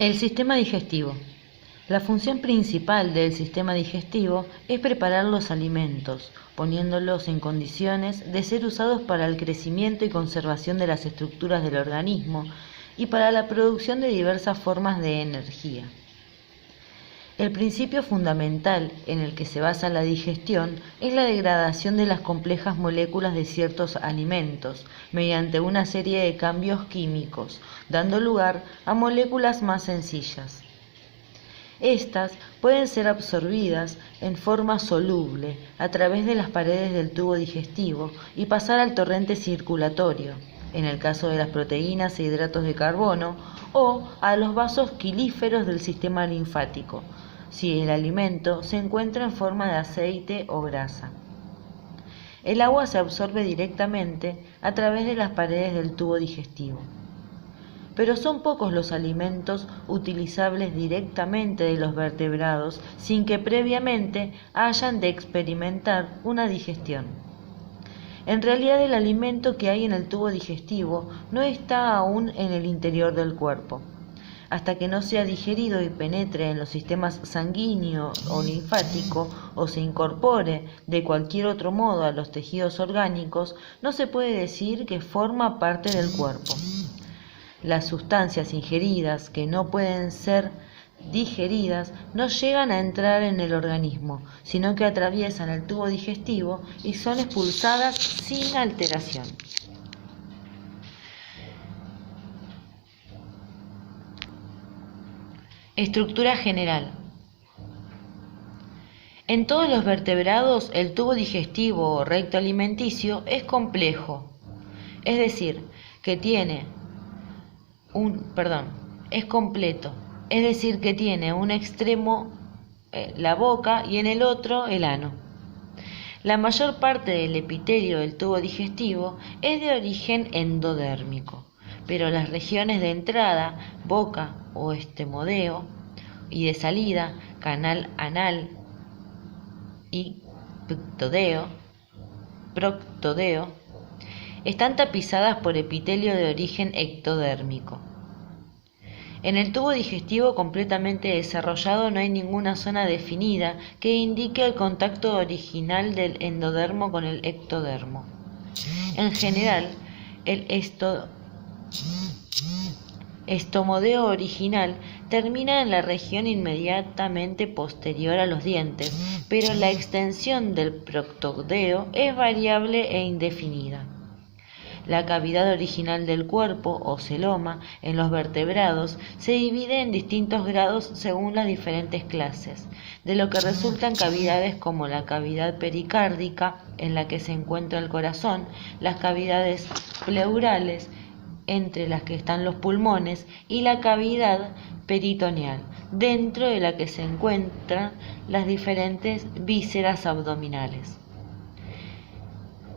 El sistema digestivo. La función principal del sistema digestivo es preparar los alimentos, poniéndolos en condiciones de ser usados para el crecimiento y conservación de las estructuras del organismo y para la producción de diversas formas de energía. El principio fundamental en el que se basa la digestión es la degradación de las complejas moléculas de ciertos alimentos mediante una serie de cambios químicos, dando lugar a moléculas más sencillas. Estas pueden ser absorbidas en forma soluble a través de las paredes del tubo digestivo y pasar al torrente circulatorio, en el caso de las proteínas e hidratos de carbono, o a los vasos quilíferos del sistema linfático, si el alimento se encuentra en forma de aceite o grasa. El agua se absorbe directamente a través de las paredes del tubo digestivo. Pero son pocos los alimentos utilizables directamente de los vertebrados sin que previamente hayan de experimentar una digestión. En realidad, el alimento que hay en el tubo digestivo no está aún en el interior del cuerpo. Hasta que no sea digerido y penetre en los sistemas sanguíneo o linfático o se incorpore de cualquier otro modo a los tejidos orgánicos, no se puede decir que forma parte del cuerpo. Las sustancias ingeridas que no pueden ser digeridas no llegan a entrar en el organismo, sino que atraviesan el tubo digestivo y son expulsadas sin alteración. Estructura general. En todos los vertebrados, el tubo digestivo o recto alimenticio es complejo, es decir, que tiene es completo, es decir, que tiene un extremo la boca y en el otro el ano. La mayor parte del epitelio del tubo digestivo es de origen endodérmico, pero las regiones de entrada, boca o estomodeo, y de salida, canal anal y proctodeo, están tapizadas por epitelio de origen ectodérmico. En el tubo digestivo completamente desarrollado no hay ninguna zona definida que indique el contacto original del endodermo con el ectodermo. En general, el estomodeo original termina en la región inmediatamente posterior a los dientes, pero la extensión del proctodeo es variable e indefinida. La cavidad original del cuerpo, o celoma, en los vertebrados se divide en distintos grados según las diferentes clases, de lo que resultan cavidades como la cavidad pericárdica, en la que se encuentra el corazón, las cavidades pleurales, entre las que están los pulmones, y la cavidad peritoneal, dentro de la que se encuentran las diferentes vísceras abdominales.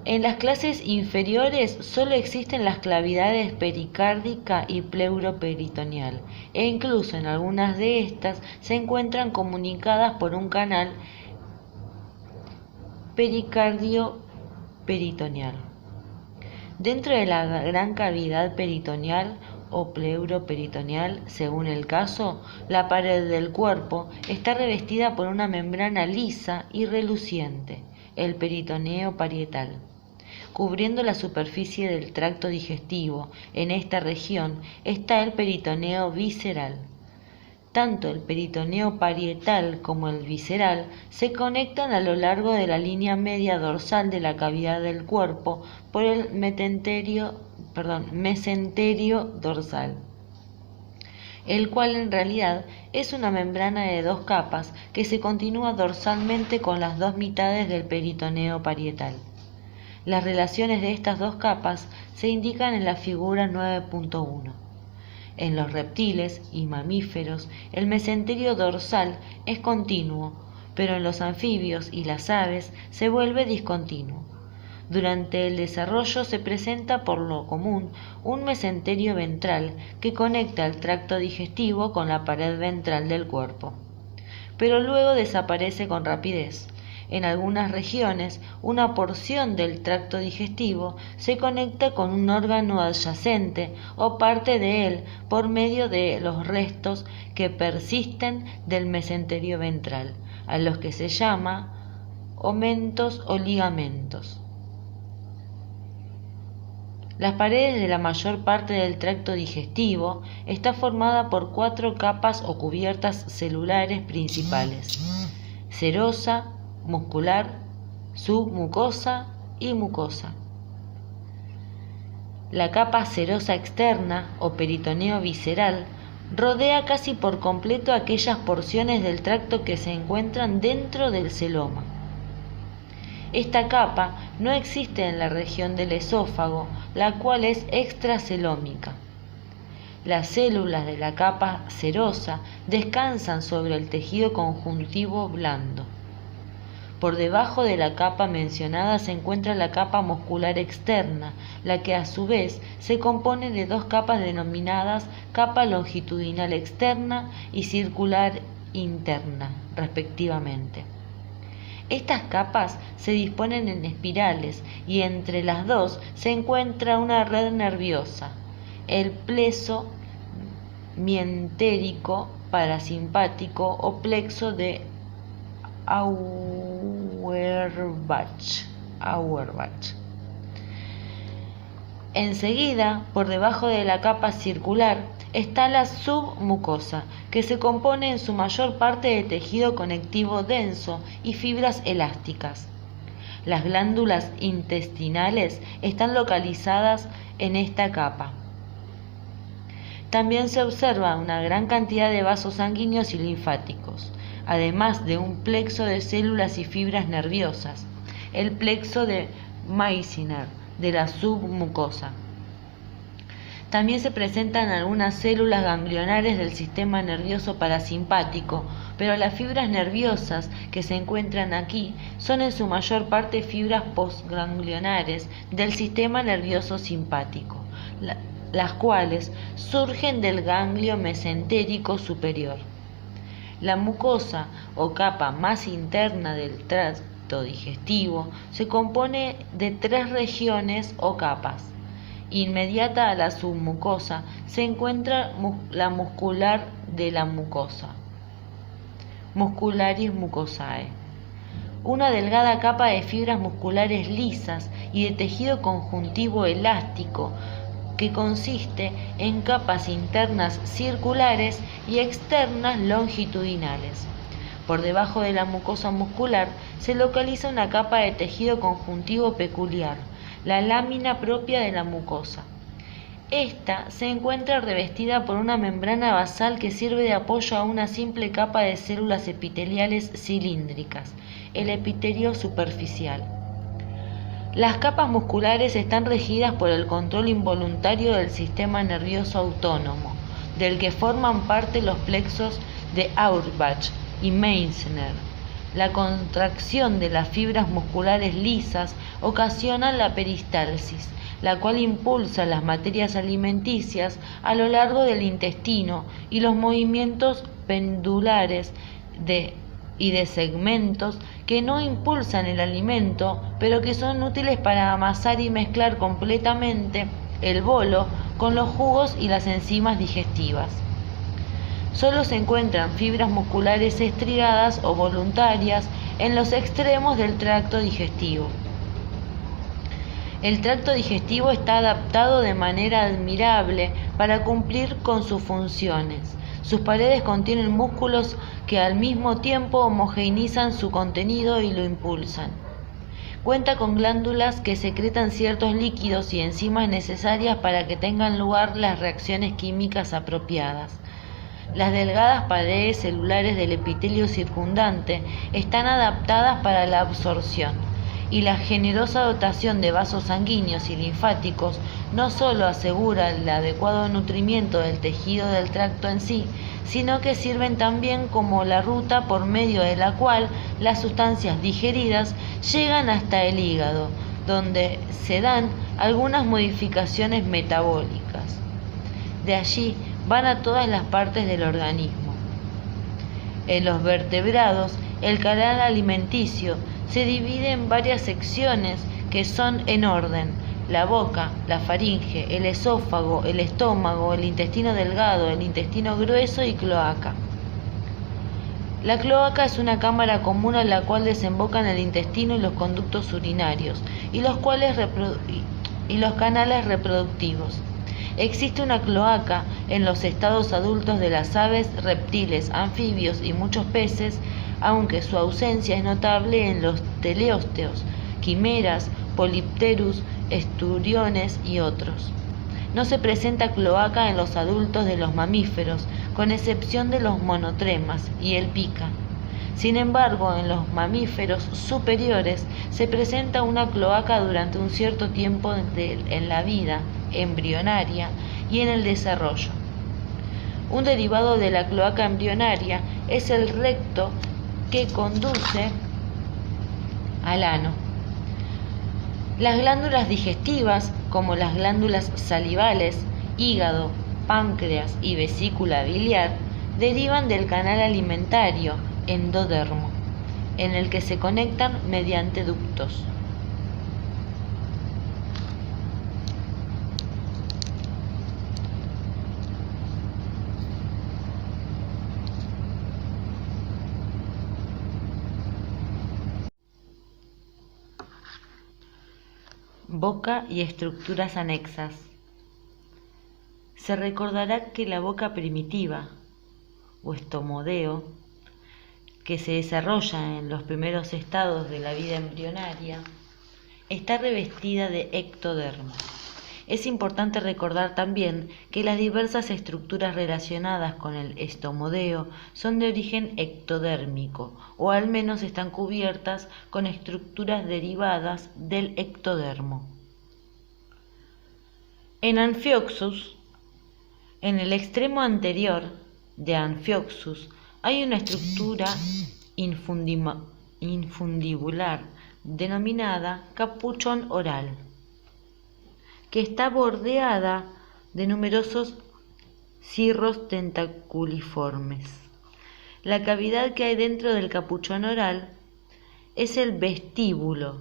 En las clases inferiores solo existen las cavidades pericárdica y pleuroperitoneal, e incluso en algunas de estas se encuentran comunicadas por un canal pericardio-peritoneal. Dentro de la gran cavidad peritoneal o pleuroperitoneal, según el caso, la pared del cuerpo está revestida por una membrana lisa y reluciente, el peritoneo parietal, cubriendo la superficie del tracto digestivo. En esta región está el peritoneo visceral. Tanto el peritoneo parietal como el visceral se conectan a lo largo de la línea media dorsal de la cavidad del cuerpo por el mesenterio dorsal, el cual en realidad es una membrana de 2 capas que se continúa dorsalmente con las 2 mitades del peritoneo parietal. Las relaciones de estas 2 capas se indican en la figura 9.1. En los reptiles y mamíferos, el mesenterio dorsal es continuo, pero en los anfibios y las aves se vuelve discontinuo. Durante el desarrollo se presenta por lo común un mesenterio ventral que conecta el tracto digestivo con la pared ventral del cuerpo, pero luego desaparece con rapidez. En algunas regiones, una porción del tracto digestivo se conecta con un órgano adyacente o parte de él por medio de los restos que persisten del mesenterio ventral, a los que se llama omentos o ligamentos. Las paredes de la mayor parte del tracto digestivo está formada por 4 capas o cubiertas celulares principales: serosa, muscular, submucosa y mucosa. La capa serosa externa o peritoneo visceral rodea casi por completo aquellas porciones del tracto que se encuentran dentro del celoma. Esta capa no existe en la región del esófago, la cual es extracelómica. Las células de la capa serosa descansan sobre el tejido conjuntivo blando. Por debajo de la capa mencionada se encuentra la capa muscular externa, la que a su vez se compone de 2 capas denominadas capa longitudinal externa y circular interna, respectivamente. Estas capas se disponen en espirales y entre las dos se encuentra una red nerviosa, el plexo mientérico parasimpático o plexo de Auerbach. Enseguida, por debajo de la capa circular, está la submucosa, que se compone en su mayor parte de tejido conectivo denso y fibras elásticas. Las glándulas intestinales están localizadas en esta capa. También se observa una gran cantidad de vasos sanguíneos y linfáticos, además de un plexo de células y fibras nerviosas, el plexo de Meissner de la submucosa. También se presentan algunas células ganglionares del sistema nervioso parasimpático, pero las fibras nerviosas que se encuentran aquí son en su mayor parte fibras postganglionares del sistema nervioso simpático, las cuales surgen del ganglio mesentérico superior. La mucosa o capa más interna del tracto digestivo se compone de 3 regiones o capas. Inmediata a la submucosa se encuentra la muscular de la mucosa, Muscularis mucosae, una delgada capa de fibras musculares lisas y de tejido conjuntivo elástico que consiste en capas internas circulares y externas longitudinales. Por debajo de la mucosa muscular se localiza una capa de tejido conjuntivo peculiar, la lámina propia de la mucosa. Esta se encuentra revestida por una membrana basal que sirve de apoyo a una simple capa de células epiteliales cilíndricas, el epitelio superficial. Las capas musculares están regidas por el control involuntario del sistema nervioso autónomo, del que forman parte los plexos de Auerbach y Meissner. La contracción de las fibras musculares lisas ocasiona la peristalsis, la cual impulsa las materias alimenticias a lo largo del intestino, y los movimientos pendulares y de segmentos que no impulsan el alimento, pero que son útiles para amasar y mezclar completamente el bolo con los jugos y las enzimas digestivas. Solo se encuentran fibras musculares estriadas o voluntarias en los extremos del tracto digestivo. El tracto digestivo está adaptado de manera admirable para cumplir con sus funciones. Sus paredes contienen músculos que al mismo tiempo homogeneizan su contenido y lo impulsan. Cuenta con glándulas que secretan ciertos líquidos y enzimas necesarias para que tengan lugar las reacciones químicas apropiadas. Las delgadas paredes celulares del epitelio circundante están adaptadas para la absorción, y la generosa dotación de vasos sanguíneos y linfáticos no solo asegura el adecuado nutrimiento del tejido del tracto en sí, sino que sirven también como la ruta por medio de la cual las sustancias digeridas llegan hasta el hígado, donde se dan algunas modificaciones metabólicas. De allí van a todas las partes del organismo. En los vertebrados, el canal alimenticio se divide en varias secciones que son en orden: la boca, la faringe, el esófago, el estómago, el intestino delgado, el intestino grueso y cloaca. La cloaca es una cámara común a la cual desembocan el intestino y los conductos urinarios y los canales reproductivos. Existe una cloaca en los estados adultos de las aves, reptiles, anfibios y muchos peces, aunque su ausencia es notable en los teleósteos, quimeras, polipterus, esturiones y otros. No se presenta cloaca en los adultos de los mamíferos, con excepción de los monotremas y el pica. Sin embargo, en los mamíferos superiores se presenta una cloaca durante un cierto tiempo en la vida embrionaria y en el desarrollo. Un derivado de la cloaca embrionaria es el recto, que conduce al ano. Las glándulas digestivas, como las glándulas salivales, hígado, páncreas y vesícula biliar, derivan del canal alimentario endodermo, en el que se conectan mediante ductos. Boca y estructuras anexas. Se recordará que la boca primitiva, o estomodeo, que se desarrolla en los primeros estados de la vida embrionaria, está revestida de ectodermo. Es importante recordar también que las diversas estructuras relacionadas con el estomodeo son de origen ectodérmico, o al menos están cubiertas con estructuras derivadas del ectodermo. En Amphioxus, en el extremo anterior de Amphioxus, hay una estructura infundibular denominada capuchón oral, que está bordeada de numerosos cirros tentaculiformes. La cavidad que hay dentro del capuchón oral es el vestíbulo,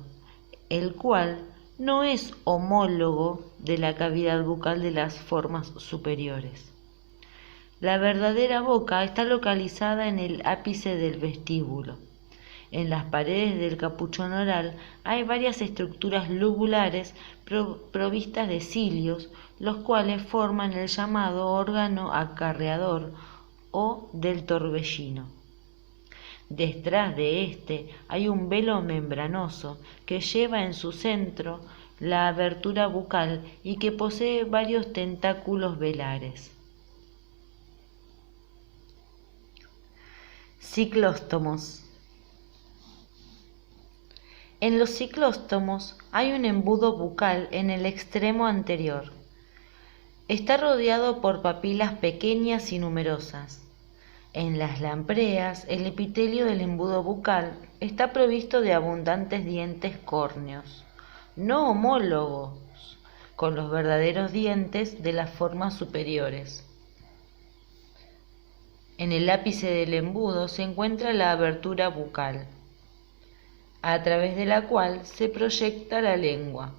el cual no es homólogo de la cavidad bucal de las formas superiores. La verdadera boca está localizada en el ápice del vestíbulo. En las paredes del capuchón oral hay varias estructuras lobulares provistas de cilios, los cuales forman el llamado órgano acarreador o del torbellino. Detrás de este hay un velo membranoso que lleva en su centro la abertura bucal y que posee varios tentáculos velares. Ciclóstomos. En los ciclóstomos hay un embudo bucal en el extremo anterior. Está rodeado por papilas pequeñas y numerosas. En las lampreas, el epitelio del embudo bucal está provisto de abundantes dientes córneos, no homólogos con los verdaderos dientes de las formas superiores. En el ápice del embudo se encuentra la abertura bucal, a través de la cual se proyecta la lengua.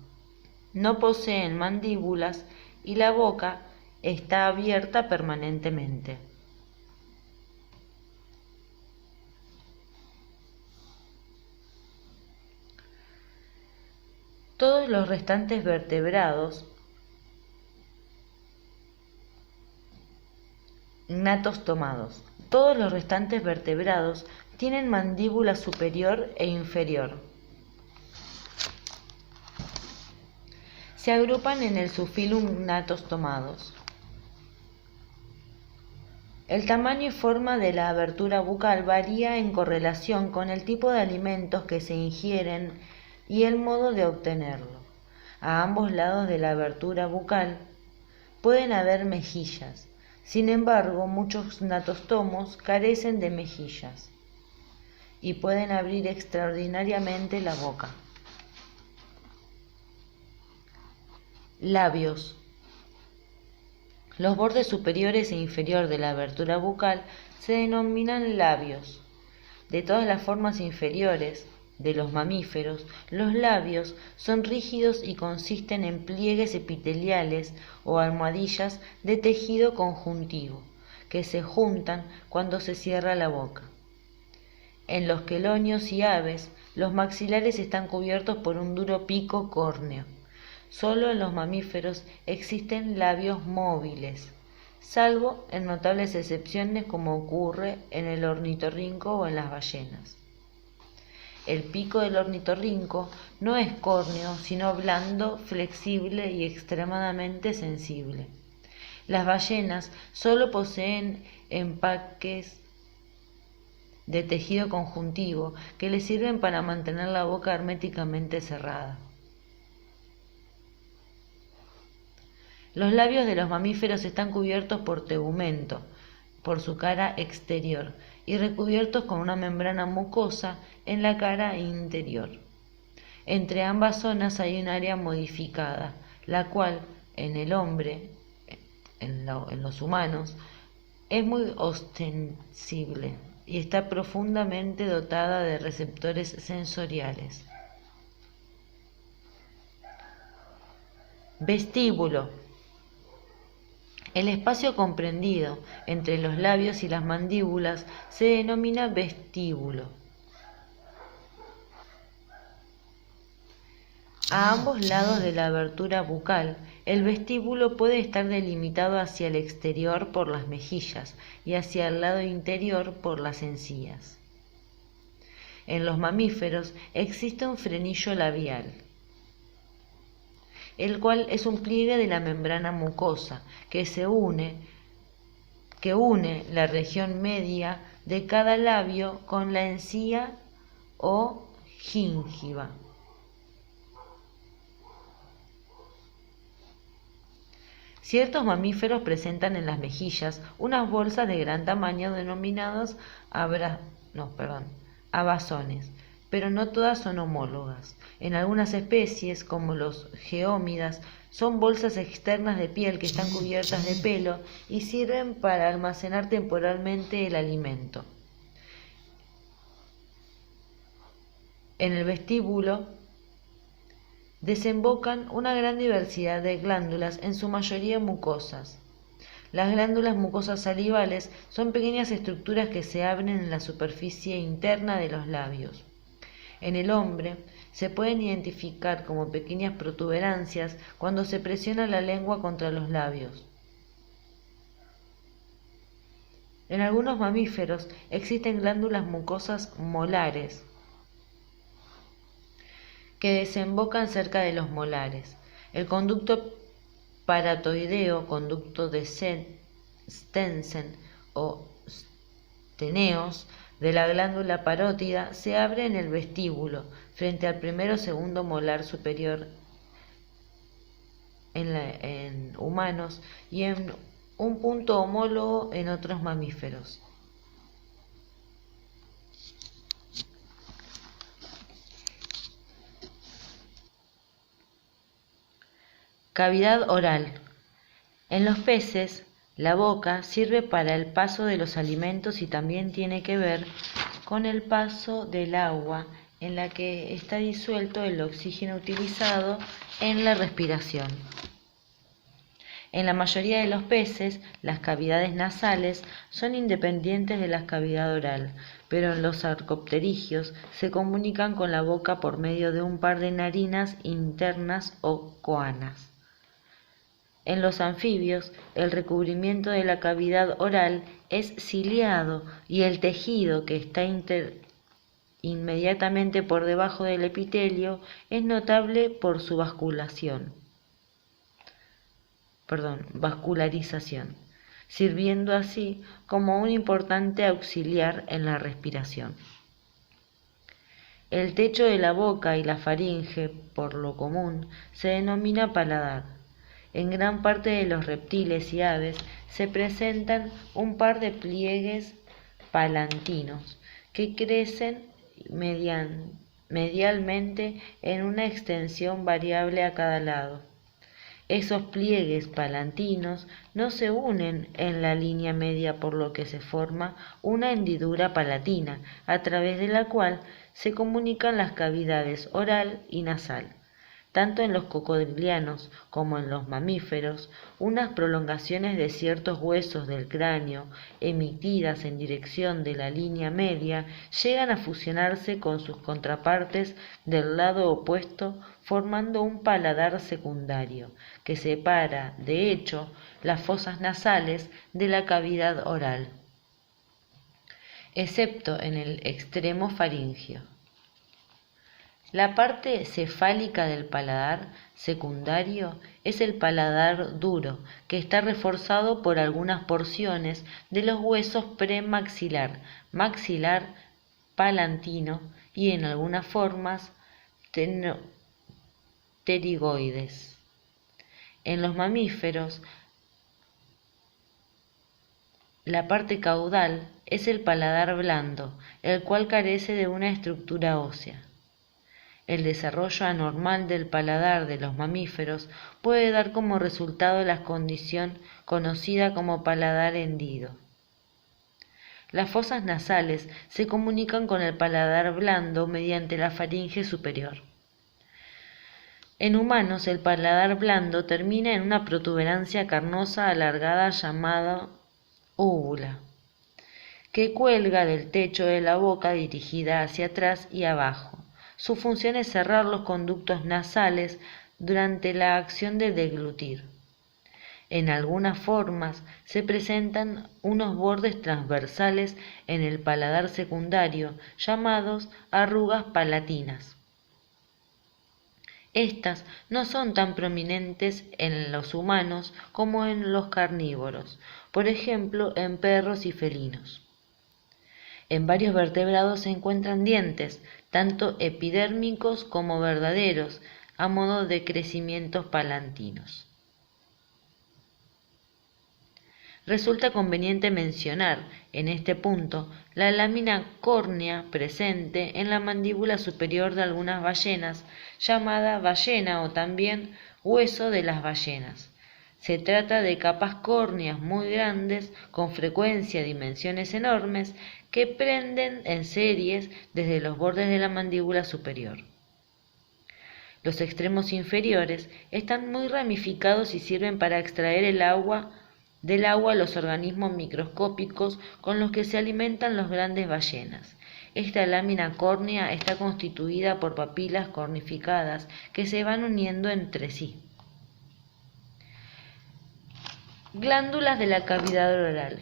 No poseen mandíbulas y la boca está abierta permanentemente. Todos los restantes vertebrados natos tomados. Todos los restantes vertebrados tienen mandíbula superior e inferior. Se agrupan en el subfilum natos tomados. El tamaño y forma de la abertura bucal varía en correlación con el tipo de alimentos que se ingieren y el modo de obtenerlo. A ambos lados de la abertura bucal pueden haber mejillas. Sin embargo, muchos natostomos carecen de mejillas y pueden abrir extraordinariamente la boca. Labios. Los bordes superiores e inferior de la abertura bucal se denominan labios. De todas las formas inferiores, de los mamíferos, los labios son rígidos y consisten en pliegues epiteliales o almohadillas de tejido conjuntivo, que se juntan cuando se cierra la boca. En los quelonios y aves, los maxilares están cubiertos por un duro pico córneo. Solo en los mamíferos existen labios móviles, salvo en notables excepciones como ocurre en el ornitorrinco o en las ballenas. El pico del ornitorrinco no es córneo, sino blando, flexible y extremadamente sensible. Las ballenas solo poseen empaques de tejido conjuntivo que les sirven para mantener la boca herméticamente cerrada. Los labios de los mamíferos están cubiertos por tegumento, por su cara exterior, y recubiertos con una membrana mucosa en la cara interior. Entre ambas zonas hay un área modificada, la cual en el hombre, en los humanos, es muy ostensible y está profundamente dotada de receptores sensoriales. Vestíbulo. El espacio comprendido entre los labios y las mandíbulas se denomina vestíbulo. A ambos lados de la abertura bucal, el vestíbulo puede estar delimitado hacia el exterior por las mejillas y hacia el lado interior por las encías. En los mamíferos existe un frenillo labial, el cual es un pliegue de la membrana mucosa que une la región media de cada labio con la encía o gingiva. Ciertos mamíferos presentan en las mejillas unas bolsas de gran tamaño denominadas abasones, pero no todas son homólogas. En algunas especies, como los geómidas, son bolsas externas de piel que están cubiertas de pelo y sirven para almacenar temporalmente el alimento. En el vestíbulo desembocan una gran diversidad de glándulas, en su mayoría mucosas. Las glándulas mucosas salivales son pequeñas estructuras que se abren en la superficie interna de los labios. En el hombre se pueden identificar como pequeñas protuberancias cuando se presiona la lengua contra los labios. En algunos mamíferos existen glándulas mucosas molares que desembocan cerca de los molares. El conducto paratoideo, conducto de Stensen o steneos de la glándula parótida se abre en el vestíbulo, frente al primero o segundo molar superior en humanos y en un punto homólogo en otros mamíferos. Cavidad oral. En los peces, la boca sirve para el paso de los alimentos y también tiene que ver con el paso del agua en la que está disuelto el oxígeno utilizado en la respiración. En la mayoría de los peces, las cavidades nasales son independientes de la cavidad oral, pero en los arcopterigios se comunican con la boca por medio de un par de narinas internas o coanas. En los anfibios, el recubrimiento de la cavidad oral es ciliado y el tejido que está inmediatamente por debajo del epitelio es notable por su vascularización, sirviendo así como un importante auxiliar en la respiración. El techo de la boca y la faringe, por lo común, se denomina paladar. En gran parte de los reptiles y aves se presentan un par de pliegues palantinos que crecen medialmente en una extensión variable a cada lado. Esos pliegues palantinos no se unen en la línea media, por lo que se forma una hendidura palatina, a través de la cual se comunican las cavidades oral y nasal. Tanto en los cocodrilianos como en los mamíferos, unas prolongaciones de ciertos huesos del cráneo, emitidas en dirección de la línea media, llegan a fusionarse con sus contrapartes del lado opuesto, formando un paladar secundario, que separa, de hecho, las fosas nasales de la cavidad oral, excepto en el extremo faríngeo. La parte cefálica del paladar secundario es el paladar duro, que está reforzado por algunas porciones de los huesos premaxilar, maxilar, palantino y en algunas formas pterigoides. En los mamíferos, la parte caudal es el paladar blando, el cual carece de una estructura ósea. El desarrollo anormal del paladar de los mamíferos puede dar como resultado la condición conocida como paladar hendido. Las fosas nasales se comunican con el paladar blando mediante la faringe superior. En humanos, el paladar blando termina en una protuberancia carnosa alargada llamada úvula, que cuelga del techo de la boca dirigida hacia atrás y abajo. Su función es cerrar los conductos nasales durante la acción de deglutir. En algunas formas se presentan unos bordes transversales en el paladar secundario llamados arrugas palatinas. Estas no son tan prominentes en los humanos como en los carnívoros, por ejemplo en perros y felinos. En varios vertebrados se encuentran dientes, tanto epidérmicos como verdaderos, a modo de crecimientos palantinos. Resulta conveniente mencionar, en este punto, la lámina córnea presente en la mandíbula superior de algunas ballenas, llamada ballena o también hueso de las ballenas. Se trata de capas córneas muy grandes, con frecuencia dimensiones enormes, que prenden en series desde los bordes de la mandíbula superior. Los extremos inferiores están muy ramificados y sirven para extraer del agua los organismos microscópicos con los que se alimentan las grandes ballenas. Esta lámina córnea está constituida por papilas cornificadas que se van uniendo entre sí. Glándulas de la cavidad oral.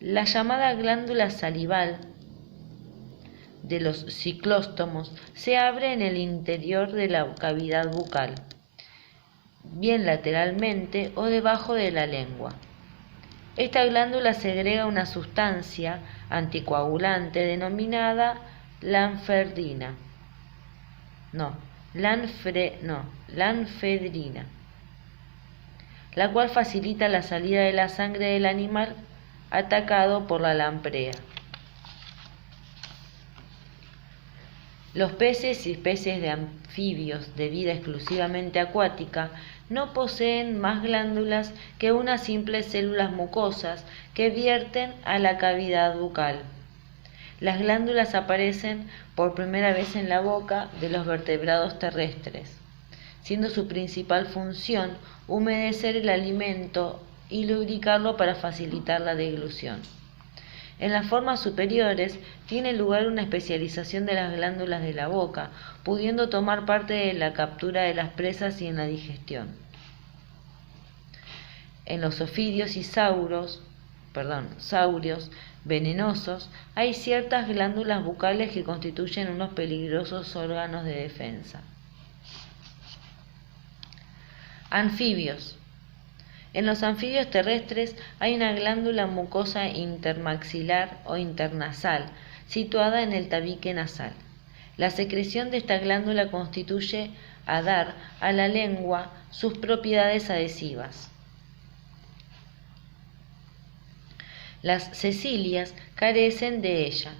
La llamada glándula salival de los ciclóstomos se abre en el interior de la cavidad bucal, bien lateralmente o debajo de la lengua. Esta glándula segrega una sustancia anticoagulante denominada lanfedrina, la cual facilita la salida de la sangre del animal atacado por la lamprea. Los peces y especies de anfibios de vida exclusivamente acuática no poseen más glándulas que unas simples células mucosas que vierten a la cavidad bucal. Las glándulas aparecen por primera vez en la boca de los vertebrados terrestres, siendo su principal función humedecer el alimento y lubricarlo para facilitar la deglución. En las formas superiores tiene lugar una especialización de las glándulas de la boca, pudiendo tomar parte de la captura de las presas y en la digestión. En los ofidios y saurios venenosos hay ciertas glándulas bucales que constituyen unos peligrosos órganos de defensa. Anfibios. En los anfibios terrestres hay una glándula mucosa intermaxilar o internasal, situada en el tabique nasal. La secreción de esta glándula constituye a dar a la lengua sus propiedades adhesivas. Las cecilias carecen de ella.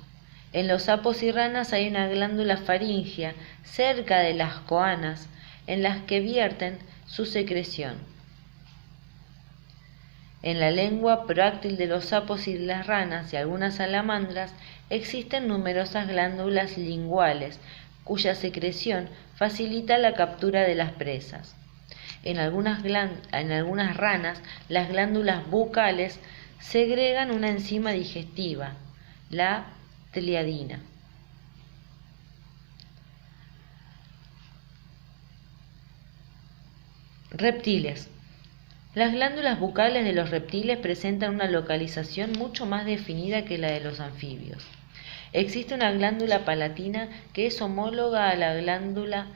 En los sapos y ranas hay una glándula faríngea cerca de las coanas, en las que vierten su secreción. En la lengua práctil de los sapos y las ranas y algunas salamandras existen numerosas glándulas linguales, cuya secreción facilita la captura de las presas. En algunas ranas, las glándulas bucales segregan una enzima digestiva, la tliadina. Reptiles. Las glándulas bucales de los reptiles presentan una localización mucho más definida que la de los anfibios. Existe una glándula palatina que es homóloga a la glándula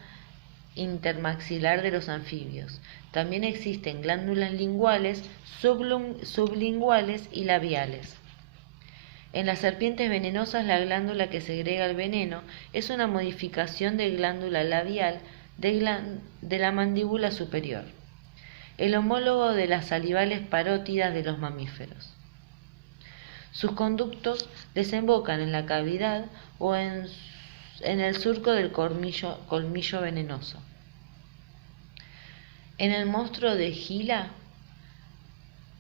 intermaxilar de los anfibios. También existen glándulas linguales, sublinguales y labiales. En las serpientes venenosas, la glándula que segrega el veneno es una modificación de glándula labial de la mandíbula superior, el homólogo de las salivales parótidas de los mamíferos. Sus conductos desembocan en la cavidad o en el surco del colmillo venenoso. En el monstruo de Gila,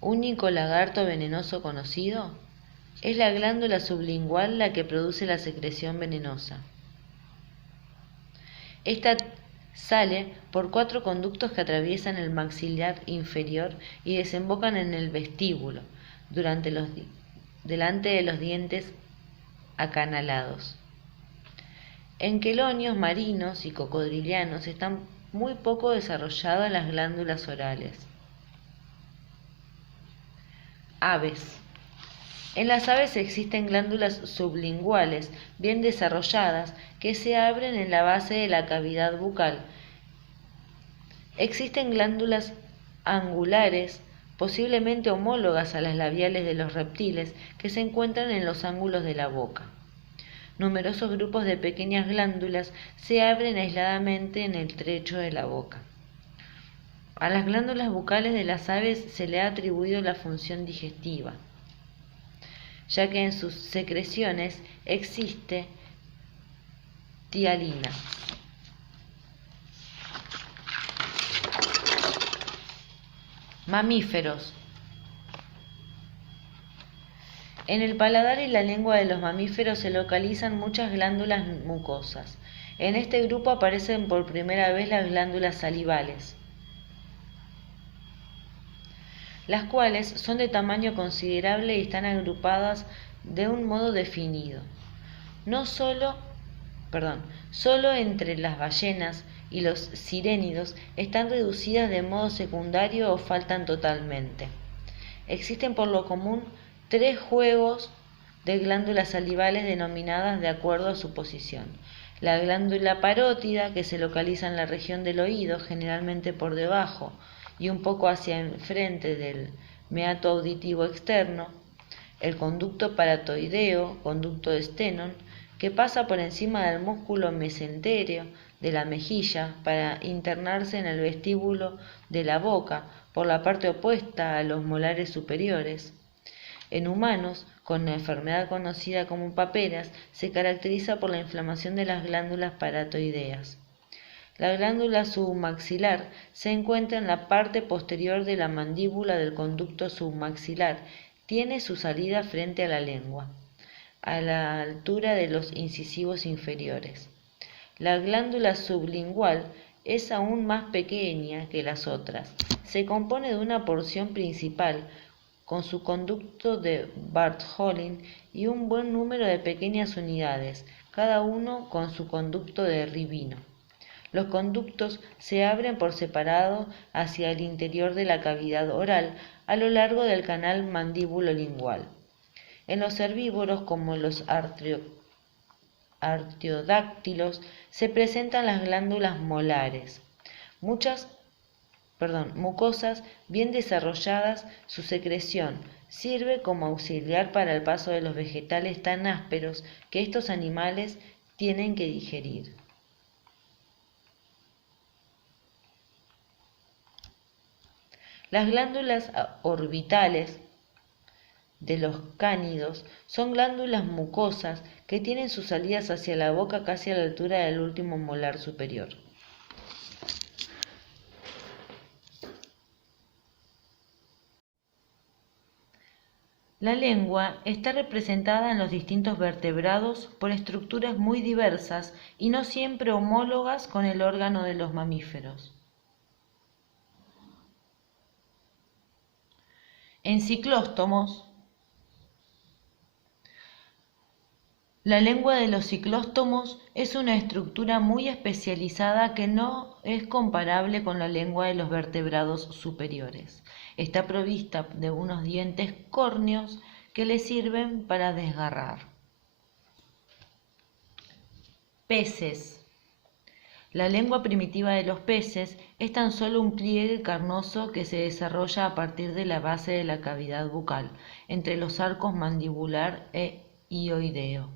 único lagarto venenoso conocido, es la glándula sublingual la que produce la secreción venenosa. Esta sale por 4 conductos que atraviesan el maxilar inferior y desembocan en el vestíbulo, delante de los dientes acanalados. En quelonios marinos y cocodrilianos están muy poco desarrolladas las glándulas orales. Aves. En las aves existen glándulas sublinguales bien desarrolladas que se abren en la base de la cavidad bucal. Existen glándulas angulares, posiblemente homólogas a las labiales de los reptiles, que se encuentran en los ángulos de la boca. Numerosos grupos de pequeñas glándulas se abren aisladamente en el trecho de la boca. A las glándulas bucales de las aves se le ha atribuido la función digestiva, ya que en sus secreciones existe tialina. Mamíferos. En el paladar y la lengua de los mamíferos se localizan muchas glándulas mucosas. En este grupo aparecen por primera vez las glándulas salivales, las cuales son de tamaño considerable y están agrupadas de un modo definido. Solo entre las ballenas y los sirénidos están reducidas de modo secundario o faltan totalmente. Existen por lo común 3 juegos de glándulas salivales denominadas de acuerdo a su posición. La glándula parótida, que se localiza en la región del oído, generalmente por debajo y un poco hacia enfrente del meato auditivo externo. El conducto paratoideo, conducto de Stenón, que pasa por encima del músculo mesenterio de la mejilla para internarse en el vestíbulo de la boca por la parte opuesta a los molares superiores. En humanos, con la enfermedad conocida como paperas, se caracteriza por la inflamación de las glándulas paratoideas. La glándula submaxilar se encuentra en la parte posterior de la mandíbula del conducto submaxilar. Tiene su salida frente a la lengua, a la altura de los incisivos inferiores. La glándula sublingual es aún más pequeña que las otras. Se compone de una porción principal con su conducto de Bartholin y un buen número de pequeñas unidades, cada uno con su conducto de Ribino. Los conductos se abren por separado hacia el interior de la cavidad oral a lo largo del canal mandíbulo-lingual. En los herbívoros, como los artiodáctilos, se presentan las glándulas molares, mucosas bien desarrolladas. Su secreción sirve como auxiliar para el paso de los vegetales tan ásperos que estos animales tienen que digerir. Las glándulas orbitales de los cánidos son glándulas mucosas que tienen sus salidas hacia la boca casi a la altura del último molar superior. La lengua está representada en los distintos vertebrados por estructuras muy diversas y no siempre homólogas con el órgano de los mamíferos. En ciclóstomos, la lengua de los ciclóstomos es una estructura muy especializada que no es comparable con la lengua de los vertebrados superiores. Está provista de unos dientes córneos que le sirven para desgarrar. Peces. La lengua primitiva de los peces es tan solo un pliegue carnoso que se desarrolla a partir de la base de la cavidad bucal, entre los arcos mandibular e hioideo.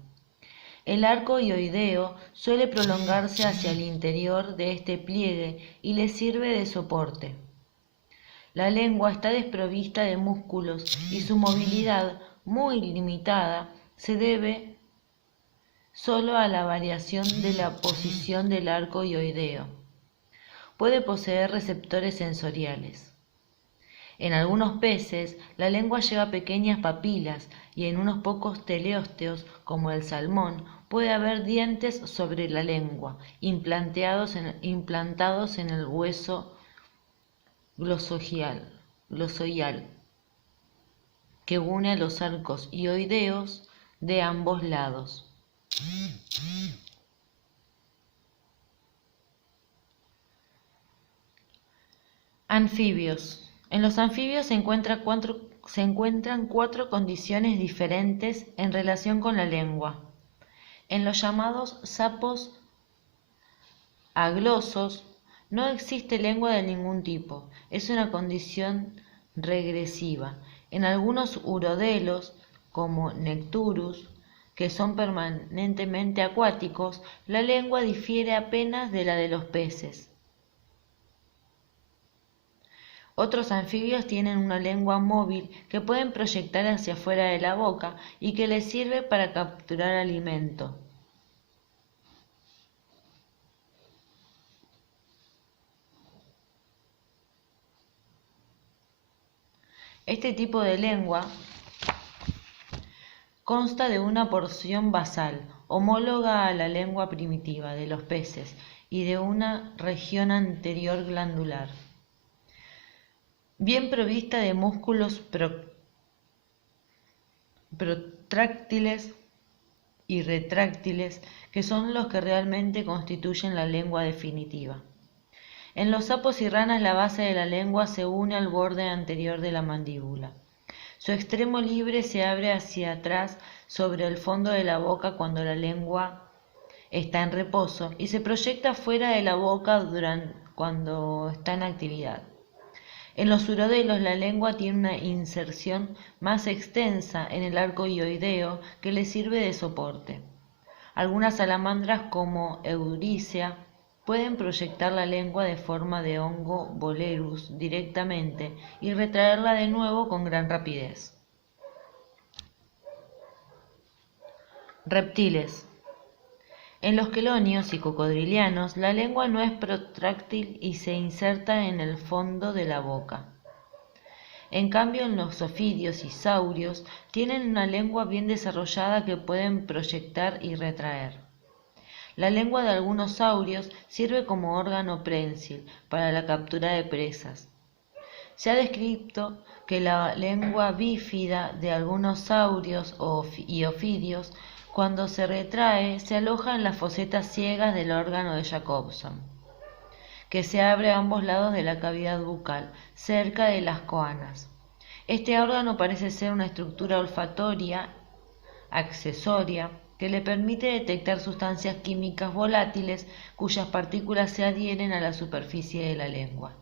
El arco hioideo suele prolongarse hacia el interior de este pliegue y le sirve de soporte. La lengua está desprovista de músculos y su movilidad, muy limitada, se debe solo a la variación de la posición del arco hioideo. Puede poseer receptores sensoriales. En algunos peces, la lengua lleva pequeñas papilas y en unos pocos teleósteos, como el salmón, puede haber dientes sobre la lengua, implantados en el hueso glosoidal, que une a los arcos hioideos de ambos lados. Anfibios. En los anfibios se encuentran cuatro condiciones diferentes en relación con la lengua. En los llamados sapos aglosos no existe lengua de ningún tipo, es una condición regresiva. En algunos urodelos, como Necturus, que son permanentemente acuáticos, la lengua difiere apenas de la de los peces. Otros anfibios tienen una lengua móvil que pueden proyectar hacia afuera de la boca y que les sirve para capturar alimento. Este tipo de lengua consta de una porción basal, homóloga a la lengua primitiva de los peces, y de una región anterior glandular, bien provista de músculos protráctiles y retráctiles, que son los que realmente constituyen la lengua definitiva. En los sapos y ranas la base de la lengua se une al borde anterior de la mandíbula. Su extremo libre se abre hacia atrás sobre el fondo de la boca cuando la lengua está en reposo y se proyecta fuera de la boca cuando está en actividad. En los urodelos la lengua tiene una inserción más extensa en el arco hioideo que le sirve de soporte. Algunas salamandras como Eurycea pueden proyectar la lengua de forma de hongo Bolerus directamente y retraerla de nuevo con gran rapidez. Reptiles. En los quelonios y cocodrilianos la lengua no es protráctil y se inserta en el fondo de la boca. En cambio, en los ofidios y saurios tienen una lengua bien desarrollada que pueden proyectar y retraer. La lengua de algunos saurios sirve como órgano prensil para la captura de presas. Se ha descrito que la lengua bífida de algunos saurios y ofidios, cuando se retrae, se aloja en las fosetas ciegas del órgano de Jacobson, que se abre a ambos lados de la cavidad bucal, cerca de las coanas. Este órgano parece ser una estructura olfatoria accesoria que le permite detectar sustancias químicas volátiles cuyas partículas se adhieren a la superficie de la lengua.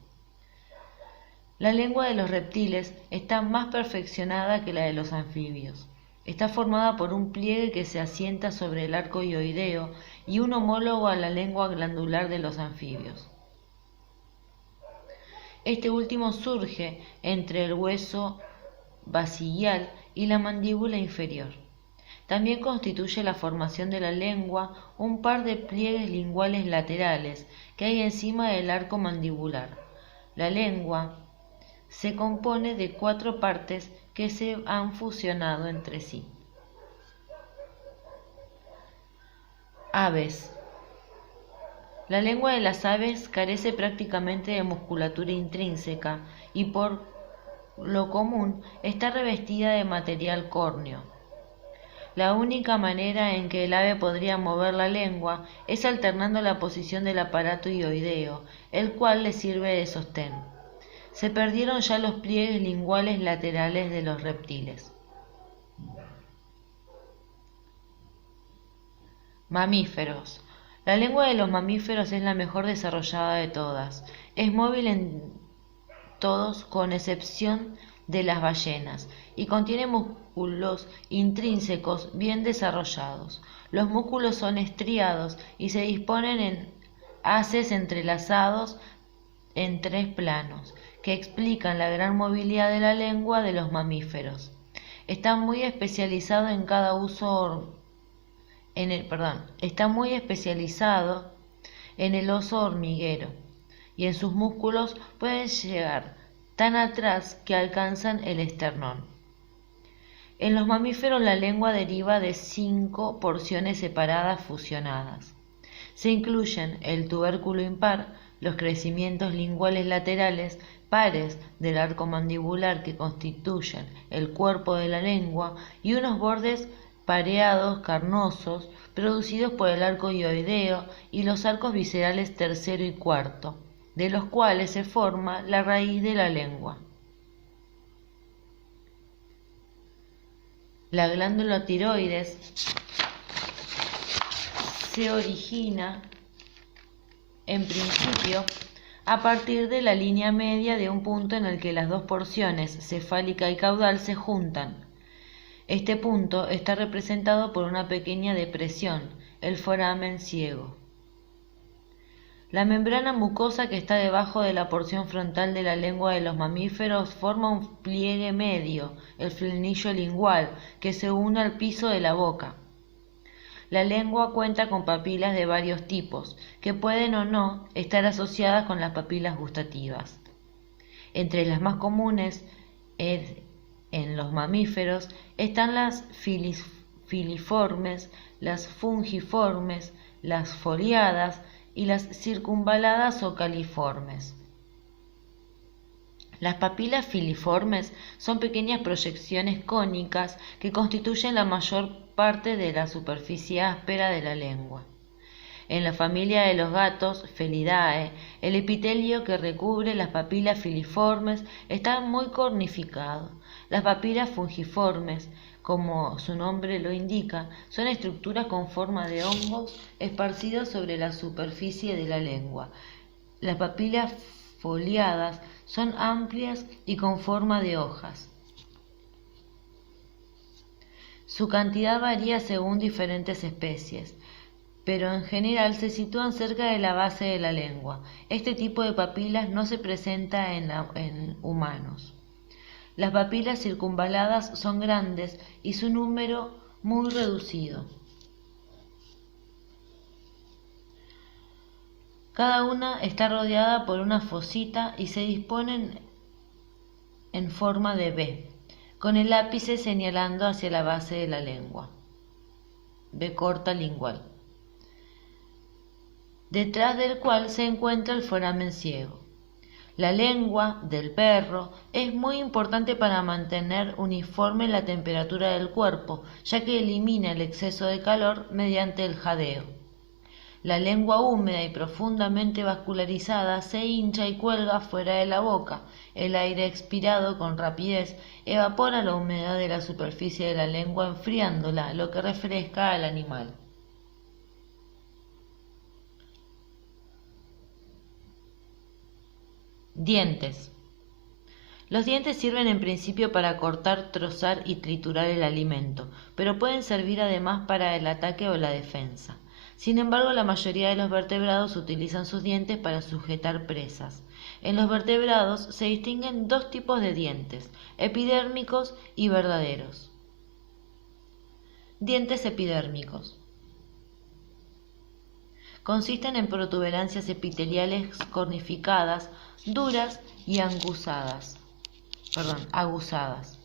La lengua de los reptiles está más perfeccionada que la de los anfibios. Está formada por un pliegue que se asienta sobre el arco hioideo y un homólogo a la lengua glandular de los anfibios. Este último surge entre el hueso basilar y la mandíbula inferior. También constituye la formación de la lengua un par de pliegues linguales laterales que hay encima del arco mandibular. La lengua se compone de 4 partes que se han fusionado entre sí. Aves. La lengua de las aves carece prácticamente de musculatura intrínseca y por lo común está revestida de material córneo. La única manera en que el ave podría mover la lengua es alternando la posición del aparato hioideo, el cual le sirve de sostén. Se perdieron ya los pliegues linguales laterales de los reptiles. Mamíferos. La lengua de los mamíferos es la mejor desarrollada de todas. Es móvil en todos con excepción de las ballenas y contiene músculos intrínsecos bien desarrollados. Los músculos son estriados y se disponen en haces entrelazados en 3 planos, que explican la gran movilidad de la lengua de los mamíferos. Está muy especializado en cada uso está muy especializado en el oso hormiguero y en sus músculos pueden llegar tan atrás que alcanzan el esternón. En los mamíferos la lengua deriva de 5 porciones separadas fusionadas. Se incluyen el tubérculo impar, los crecimientos linguales laterales, pares del arco mandibular que constituyen el cuerpo de la lengua y unos bordes pareados carnosos producidos por el arco hioideo y los arcos viscerales tercero y cuarto, de los cuales se forma la raíz de la lengua. La glándula tiroides se origina en principio a partir de la línea media de un punto en el que las 2 porciones, cefálica y caudal, se juntan. Este punto está representado por una pequeña depresión, el foramen ciego. La membrana mucosa que está debajo de la porción frontal de la lengua de los mamíferos forma un pliegue medio, el frenillo lingual, que se une al piso de la boca. La lengua cuenta con papilas de varios tipos, que pueden o no estar asociadas con las papilas gustativas. Entre las más comunes en los mamíferos están las filiformes, las fungiformes, las foliadas y las circunvaladas o califormes. Las papilas filiformes son pequeñas proyecciones cónicas que constituyen la mayor parte de la superficie áspera de la lengua. En la familia de los gatos, Felidae, el epitelio que recubre las papilas filiformes está muy cornificado. Las papilas fungiformes, como su nombre lo indica, son estructuras con forma de hongos esparcidos sobre la superficie de la lengua. Las papilas foliadas son amplias y con forma de hojas. Su cantidad varía según diferentes especies, pero en general se sitúan cerca de la base de la lengua. Este tipo de papilas no se presenta en humanos. Las papilas circunvaladas son grandes y su número muy reducido. Cada una está rodeada por una fosita y se disponen en forma de V, con el ápice señalando hacia la base de la lengua. V corta lingual, detrás del cual se encuentra el foramen ciego. La lengua del perro es muy importante para mantener uniforme la temperatura del cuerpo, ya que elimina el exceso de calor mediante el jadeo. La lengua húmeda y profundamente vascularizada se hincha y cuelga fuera de la boca. El aire expirado con rapidez evapora la humedad de la superficie de la lengua enfriándola, lo que refresca al animal. Dientes. Los dientes sirven en principio para cortar, trozar y triturar el alimento, pero pueden servir además para el ataque o la defensa. Sin embargo, la mayoría de los vertebrados utilizan sus dientes para sujetar presas. En los vertebrados se distinguen 2 tipos de dientes, epidérmicos y verdaderos. Dientes epidérmicos. Consisten en protuberancias epiteliales cornificadas, duras y angusadas. aguzadas.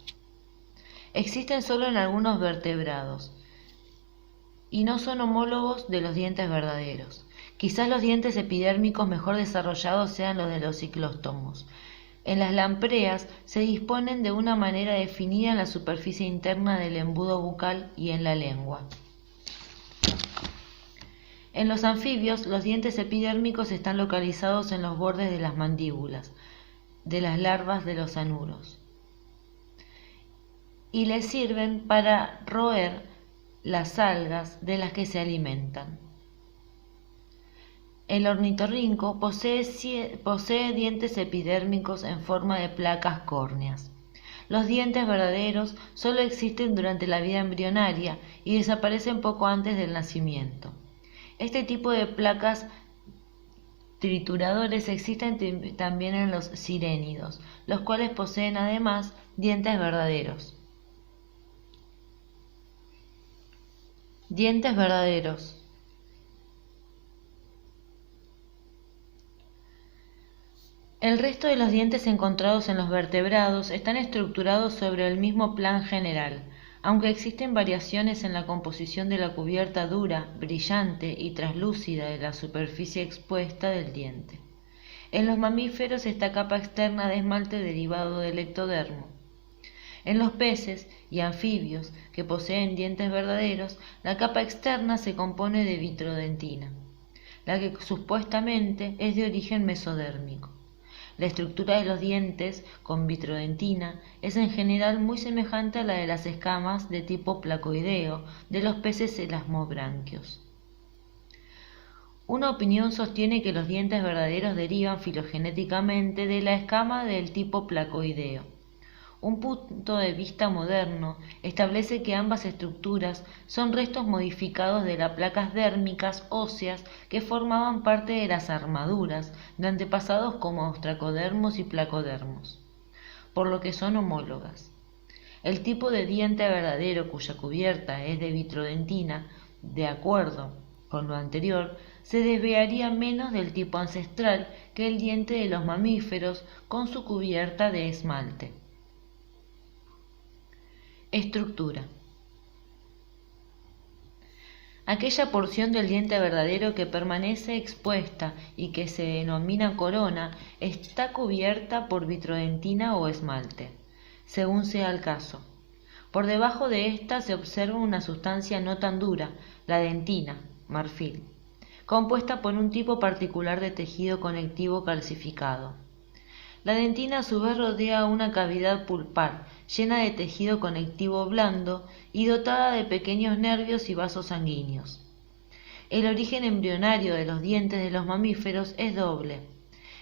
Existen solo en algunos vertebrados y no son homólogos de los dientes verdaderos. Quizás los dientes epidérmicos mejor desarrollados sean los de los ciclóstomos. En las lampreas se disponen de una manera definida en la superficie interna del embudo bucal y en la lengua. En los anfibios, los dientes epidérmicos están localizados en los bordes de las mandíbulas, de las larvas de los anuros, y les sirven para roer las algas de las que se alimentan. El ornitorrinco posee dientes epidérmicos en forma de placas córneas. Los dientes verdaderos solo existen durante la vida embrionaria y desaparecen poco antes del nacimiento. Este tipo de placas trituradores existen también en los sirénidos, los cuales poseen además dientes verdaderos. Dientes verdaderos. El resto de los dientes encontrados en los vertebrados están estructurados sobre el mismo plan general, aunque existen variaciones en la composición de la cubierta dura, brillante y translúcida de la superficie expuesta del diente. En los mamíferos, esta capa externa de esmalte derivado del ectodermo. En los peces y anfibios que poseen dientes verdaderos, la capa externa se compone de vitrodentina, la que supuestamente es de origen mesodérmico. La estructura de los dientes con vitrodentina es en general muy semejante a la de las escamas de tipo placoideo de los peces elasmobranquios. Una opinión sostiene que los dientes verdaderos derivan filogenéticamente de la escama del tipo placoideo. Un punto de vista moderno establece que ambas estructuras son restos modificados de las placas dérmicas óseas que formaban parte de las armaduras de antepasados como ostracodermos y placodermos, por lo que son homólogas. El tipo de diente verdadero cuya cubierta es de vitrodentina, de acuerdo con lo anterior, se desviaría menos del tipo ancestral que el diente de los mamíferos con su cubierta de esmalte. Estructura. Aquella porción del diente verdadero que permanece expuesta y que se denomina corona está cubierta por vitrodentina o esmalte, según sea el caso. Por debajo de ésta se observa una sustancia no tan dura, la dentina, marfil, compuesta por un tipo particular de tejido conectivo calcificado. La dentina a su vez rodea una cavidad pulpar llena de tejido conectivo blando y dotada de pequeños nervios y vasos sanguíneos. El origen embrionario de los dientes de los mamíferos es doble.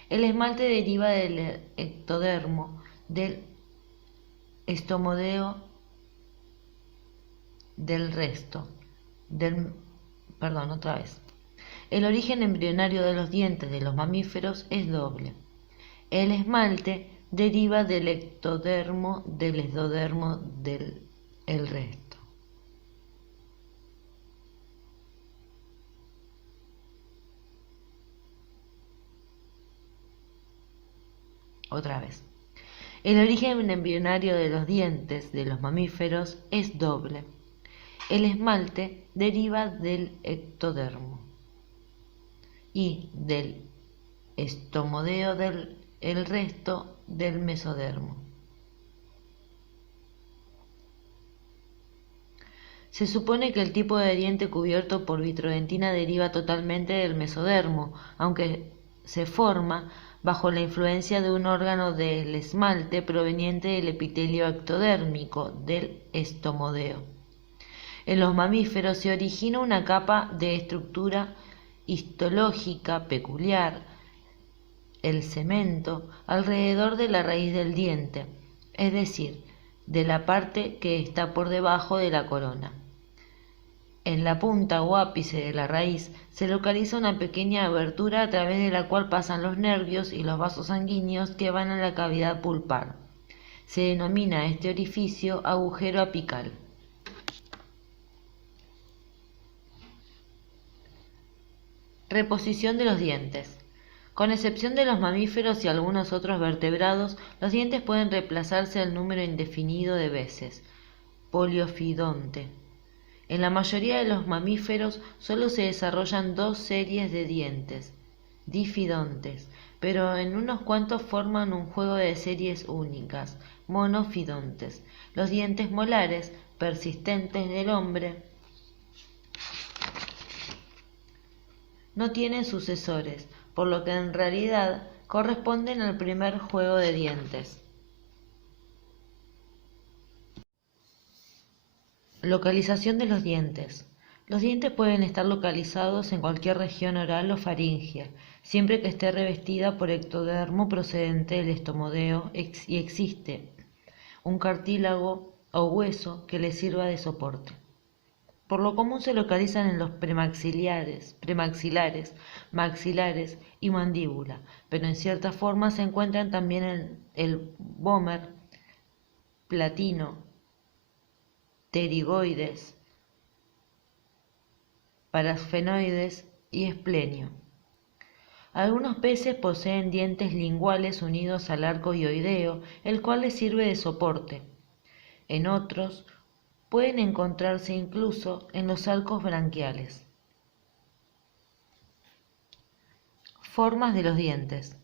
El esmalte deriva del ectodermo, del estomodeo del resto. El origen embrionario de los dientes de los mamíferos es doble. El esmalte deriva del ectodermo, del esodermo, del resto. Otra vez. El origen embrionario de los dientes de los mamíferos es doble. El esmalte deriva del ectodermo y del estomodeo del resto del mesodermo. Se supone que el tipo de diente cubierto por vitrodentina deriva totalmente del mesodermo, aunque se forma bajo la influencia de un órgano del esmalte proveniente del epitelio ectodérmico del estomodeo. En los mamíferos se origina una capa de estructura histológica peculiar, el cemento, alrededor de la raíz del diente, es decir, de la parte que está por debajo de la corona. En la punta o ápice de la raíz se localiza una pequeña abertura a través de la cual pasan los nervios y los vasos sanguíneos que van a la cavidad pulpar. Se denomina este orificio agujero apical. Reposición de los dientes. Con excepción de los mamíferos y algunos otros vertebrados, los dientes pueden reemplazarse el número indefinido de veces. Poliofidonte. En la mayoría de los mamíferos solo se desarrollan dos series de dientes, difidontes, pero en unos cuantos forman un juego de series únicas, monofidontes. Los dientes molares, persistentes en el hombre, no tienen sucesores, por lo que en realidad corresponden al primer juego de dientes. Localización de los dientes. Los dientes pueden estar localizados en cualquier región oral o faríngea, siempre que esté revestida por ectodermo procedente del estomodeo y existe un cartílago o hueso que les sirva de soporte. Por lo común se localizan en los premaxilares, maxilares y mandíbula, pero en cierta forma se encuentran también en el vómer, platino, pterigoides, parasfenoides y esplenio. Algunos peces poseen dientes linguales unidos al arco hioideo, el cual les sirve de soporte. En otros, pueden encontrarse incluso en los arcos branquiales. Formas de los dientes.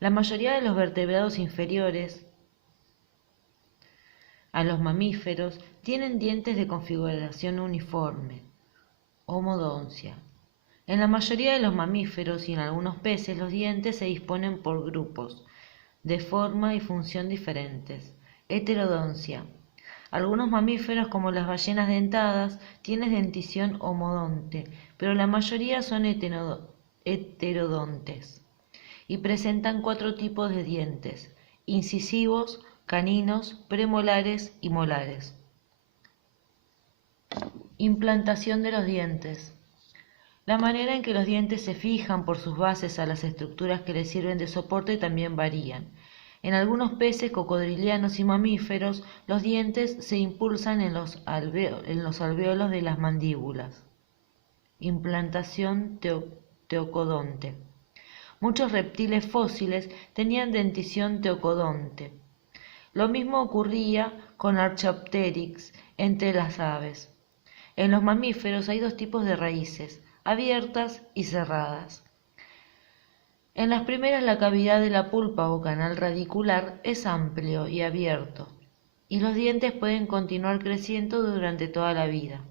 La mayoría de los vertebrados inferiores a los mamíferos tienen dientes de configuración uniforme, homodoncia. En la mayoría de los mamíferos y en algunos peces los dientes se disponen por grupos, de forma y función diferentes. Heterodoncia. Algunos mamíferos, como las ballenas dentadas, tienen dentición homodonte, pero la mayoría son heterodontes y presentan 4 tipos de dientes: incisivos, caninos, premolares y molares. Implantación de los dientes. La manera en que los dientes se fijan por sus bases a las estructuras que les sirven de soporte también varían. En algunos peces, cocodrilianos y mamíferos, los dientes se impulsan en los alvéolos de las mandíbulas. Implantación teocodonte. Muchos reptiles fósiles tenían dentición teocodonte. Lo mismo ocurría con Archaeopteryx entre las aves. En los mamíferos hay 2 tipos de raíces, abiertas y cerradas. En las primeras, la cavidad de la pulpa o canal radicular es amplio y abierto, y los dientes pueden continuar creciendo durante toda la vida.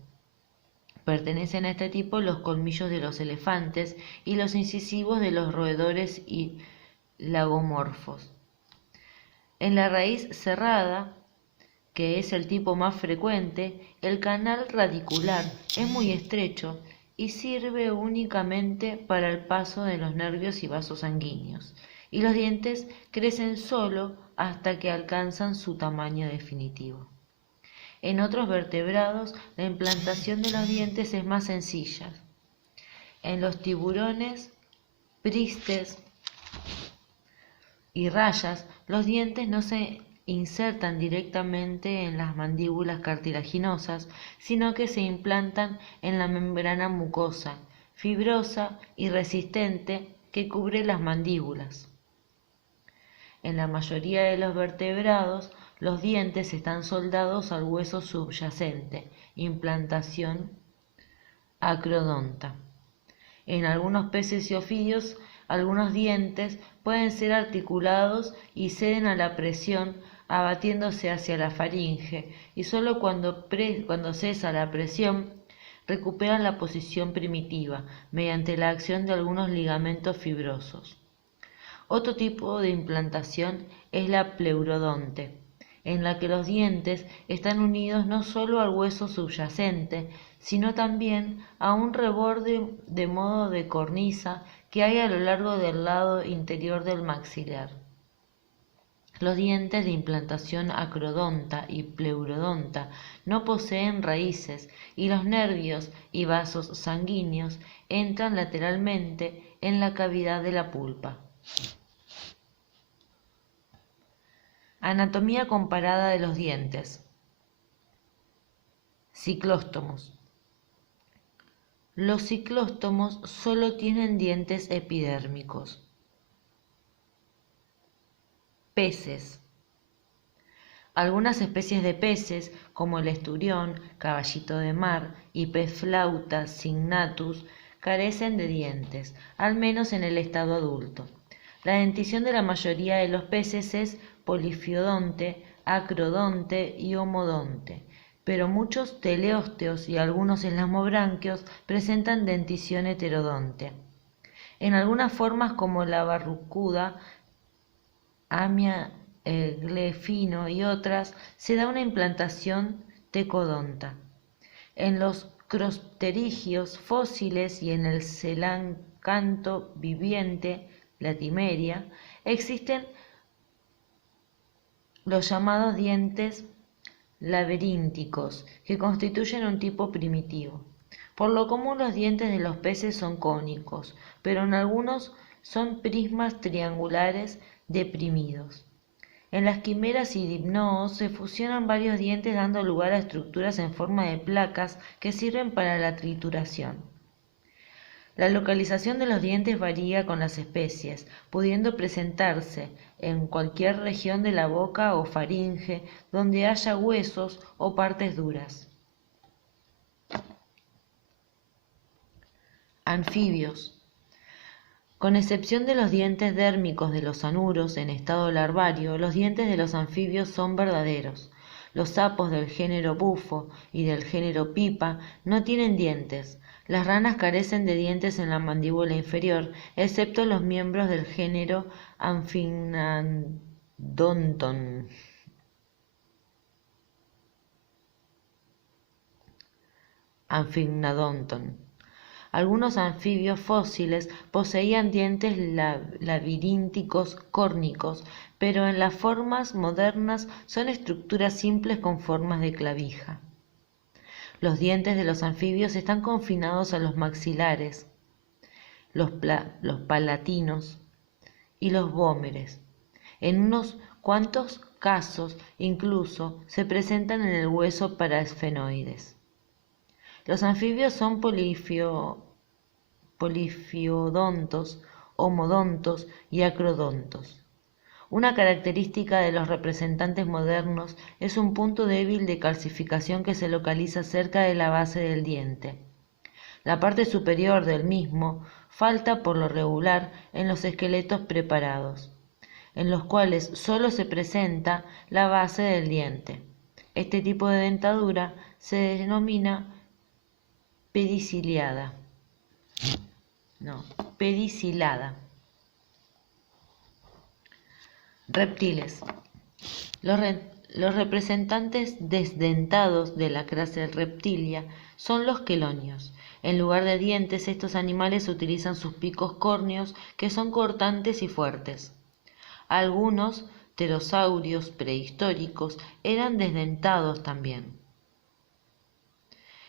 Pertenecen a este tipo los colmillos de los elefantes y los incisivos de los roedores y lagomorfos. En la raíz cerrada, que es el tipo más frecuente, el canal radicular es muy estrecho y sirve únicamente para el paso de los nervios y vasos sanguíneos, y los dientes crecen solo hasta que alcanzan su tamaño definitivo. En otros vertebrados, la implantación de los dientes es más sencilla. En los tiburones, pristes y rayas, los dientes no se insertan directamente en las mandíbulas cartilaginosas, sino que se implantan en la membrana mucosa, fibrosa y resistente que cubre las mandíbulas. En la mayoría de los vertebrados, los dientes están soldados al hueso subyacente, implantación acrodonta. En algunos peces y ofidios, algunos dientes pueden ser articulados y ceden a la presión, abatiéndose hacia la faringe, y solo cuando cesa la presión recuperan la posición primitiva mediante la acción de algunos ligamentos fibrosos. Otro tipo de implantación es la pleurodonte, en la que los dientes están unidos no solo al hueso subyacente, sino también a un reborde de modo de cornisa que hay a lo largo del lado interior del maxilar. Los dientes de implantación acrodonta y pleurodonta no poseen raíces y los nervios y vasos sanguíneos entran lateralmente en la cavidad de la pulpa. Anatomía comparada de los dientes. Ciclóstomos. Los ciclóstomos solo tienen dientes epidérmicos. Peces. Algunas especies de peces, como el esturión, caballito de mar y pez flauta signatus, carecen de dientes, al menos en el estado adulto. La dentición de la mayoría de los peces es polifiodonte, acrodonte y homodonte, pero muchos teleósteos y algunos elasmobranquios presentan dentición heterodonte. En algunas formas, como la barracuda, Amia glefino y otras, se da una implantación tecodonta. En los crosterigios fósiles y en el coelacanto viviente, Latimeria, existen los llamados dientes laberínticos, que constituyen un tipo primitivo. Por lo común los dientes de los peces son cónicos, pero en algunos son prismas triangulares deprimidos. En las quimeras y dipnoos se fusionan varios dientes dando lugar a estructuras en forma de placas que sirven para la trituración. La localización de los dientes varía con las especies, pudiendo presentarse en cualquier región de la boca o faringe donde haya huesos o partes duras. Anfibios. Con excepción de los dientes dérmicos de los anuros en estado larvario, los dientes de los anfibios son verdaderos. Los sapos del género bufo y del género pipa no tienen dientes. Las ranas carecen de dientes en la mandíbula inferior, excepto los miembros del género Amphignodonton. Algunos anfibios fósiles poseían dientes labirínticos córnicos, pero en las formas modernas son estructuras simples con formas de clavija. Los dientes de los anfibios están confinados a los maxilares, los palatinos y los vómeres. En unos cuantos casos incluso se presentan en el hueso paraesfenoides. Los anfibios son polifiodontos, homodontos y acrodontos. Una característica de los representantes modernos es un punto débil de calcificación que se localiza cerca de la base del diente. La parte superior del mismo falta por lo regular en los esqueletos preparados, en los cuales solo se presenta la base del diente. Este tipo de dentadura se denomina pedicilada. Reptiles. Los representantes desdentados de la clase Reptilia son los quelonios. En lugar de dientes, estos animales utilizan sus picos córneos, que son cortantes y fuertes. Algunos pterosaurios prehistóricos eran desdentados también.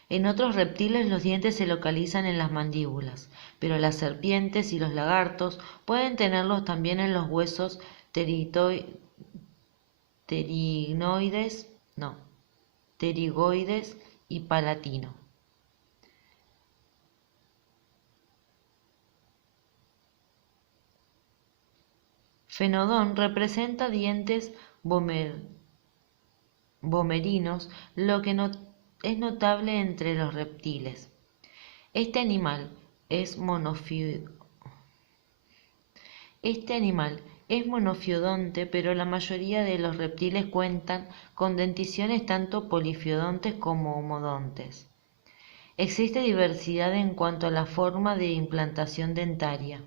En otros reptiles los dientes se localizan en las mandíbulas, pero las serpientes y los lagartos pueden tenerlos también en los huesos pterigoides y palatino. Fenodón representa dientes vomerinos, lo que es notable entre los reptiles. Este animal es monofiodonte, pero la mayoría de los reptiles cuentan con denticiones tanto polifiodontes como homodontes. Existe diversidad en cuanto a la forma de implantación dentaria.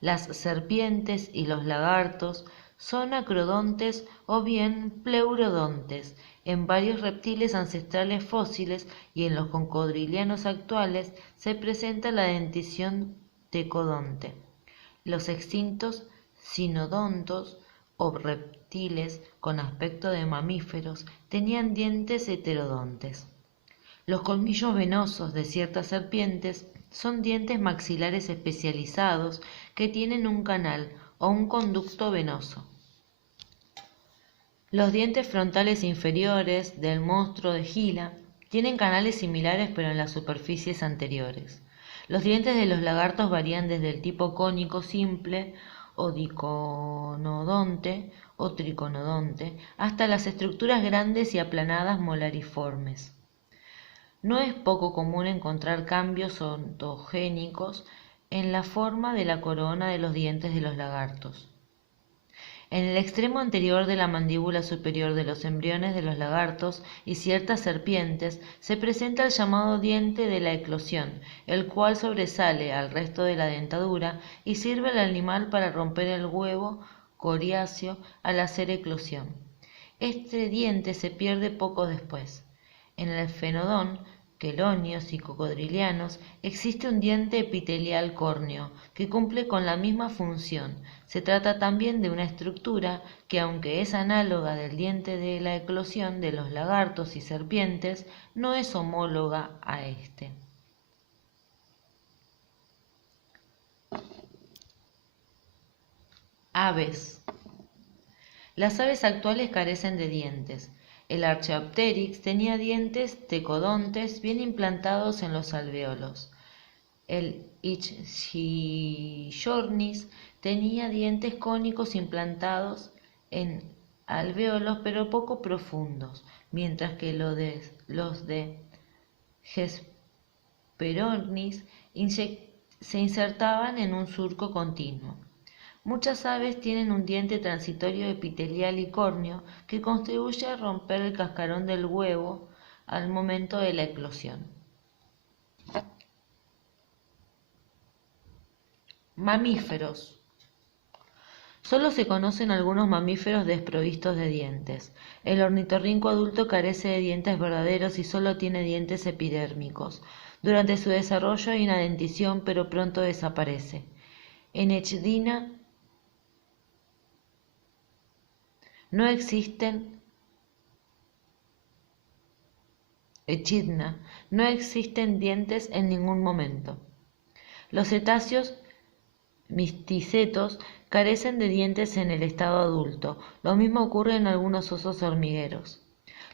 Las serpientes y los lagartos son acrodontes o bien pleurodontes. En varios reptiles ancestrales fósiles y en los cocodrilianos actuales se presenta la dentición tecodonte. Los extintos cinodontos o reptiles con aspecto de mamíferos tenían dientes heterodontes. Los colmillos venosos de ciertas serpientes son dientes maxilares especializados que tienen un canal o un conducto venoso. Los dientes frontales inferiores del monstruo de Gila Tienen canales similares pero en las superficies anteriores. Los dientes de los lagartos varían desde el tipo cónico simple o diconodonte o triconodonte hasta las estructuras grandes y aplanadas molariformes. No es poco común encontrar cambios ontogénicos en la forma de la corona de los dientes de los lagartos. En el extremo anterior de la mandíbula superior de los embriones de los lagartos y ciertas serpientes se presenta el llamado diente de la eclosión, el cual sobresale al resto de la dentadura y sirve al animal para romper el huevo coriáceo al hacer eclosión. Este diente se pierde poco después. En el fenodón, quelonios y cocodrilianos existe un diente epitelial córneo que cumple con la misma función. Se trata también de una estructura que, aunque es análoga del diente de la eclosión de los lagartos y serpientes, no es homóloga a este. Aves. Las aves actuales carecen de dientes. El Archaeopteryx tenía dientes tecodontes bien implantados en los alvéolos. El Ichthyornis tenía dientes cónicos implantados en alvéolos pero poco profundos, mientras que los de Hesperornis se insertaban en un surco continuo. Muchas aves tienen un diente transitorio epitelial y córneo que contribuye a romper el cascarón del huevo al momento de la eclosión. Mamíferos. Solo se conocen algunos mamíferos desprovistos de dientes. El ornitorrinco adulto carece de dientes verdaderos y solo tiene dientes epidérmicos. Durante su desarrollo hay una dentición, pero pronto desaparece. En Echidna no existen dientes en ningún momento. Los cetáceos misticetos carecen de dientes en el estado adulto. Lo mismo ocurre en algunos osos hormigueros.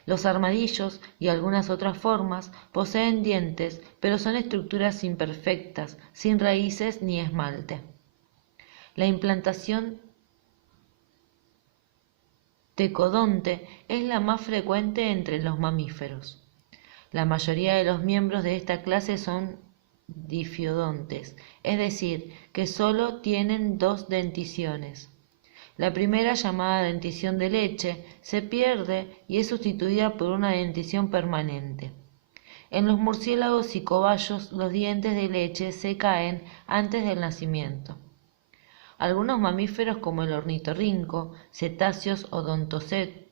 Los armadillos y algunas otras formas poseen dientes, pero son estructuras imperfectas, sin raíces ni esmalte. La implantación tecodonte es la más frecuente entre los mamíferos. La mayoría de los miembros de esta clase son difiodontes, es decir, que solo tienen dos denticiones. La primera, llamada dentición de leche, se pierde y es sustituida por una dentición permanente. En los murciélagos y cobayos, los dientes de leche se caen antes del nacimiento. Algunos mamíferos, como el ornitorrinco, cetáceos odontocetos,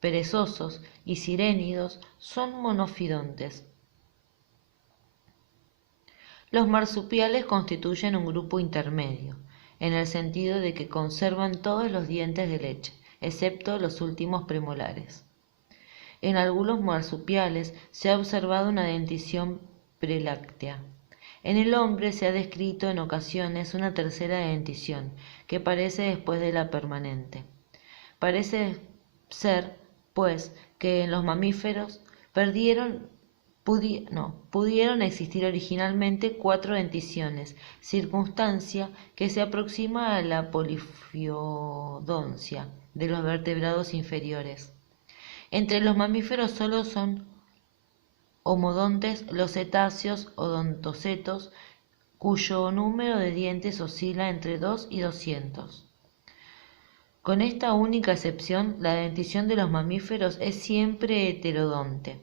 perezosos y sirénidos, son monofidontes. Los marsupiales constituyen un grupo intermedio, en el sentido de que conservan todos los dientes de leche, excepto los últimos premolares. En algunos marsupiales se ha observado una dentición preláctea. En el hombre se ha descrito en ocasiones una tercera dentición, que aparece después de la permanente. Parece ser, pues, que en los mamíferos pudieron existir originalmente 4 denticiones, circunstancia que se aproxima a la polifiodoncia de los vertebrados inferiores. Entre los mamíferos solo son homodontes los cetáceos odontocetos, cuyo número de dientes oscila entre 2 y 200. Con esta única excepción, la dentición de los mamíferos es siempre heterodonte.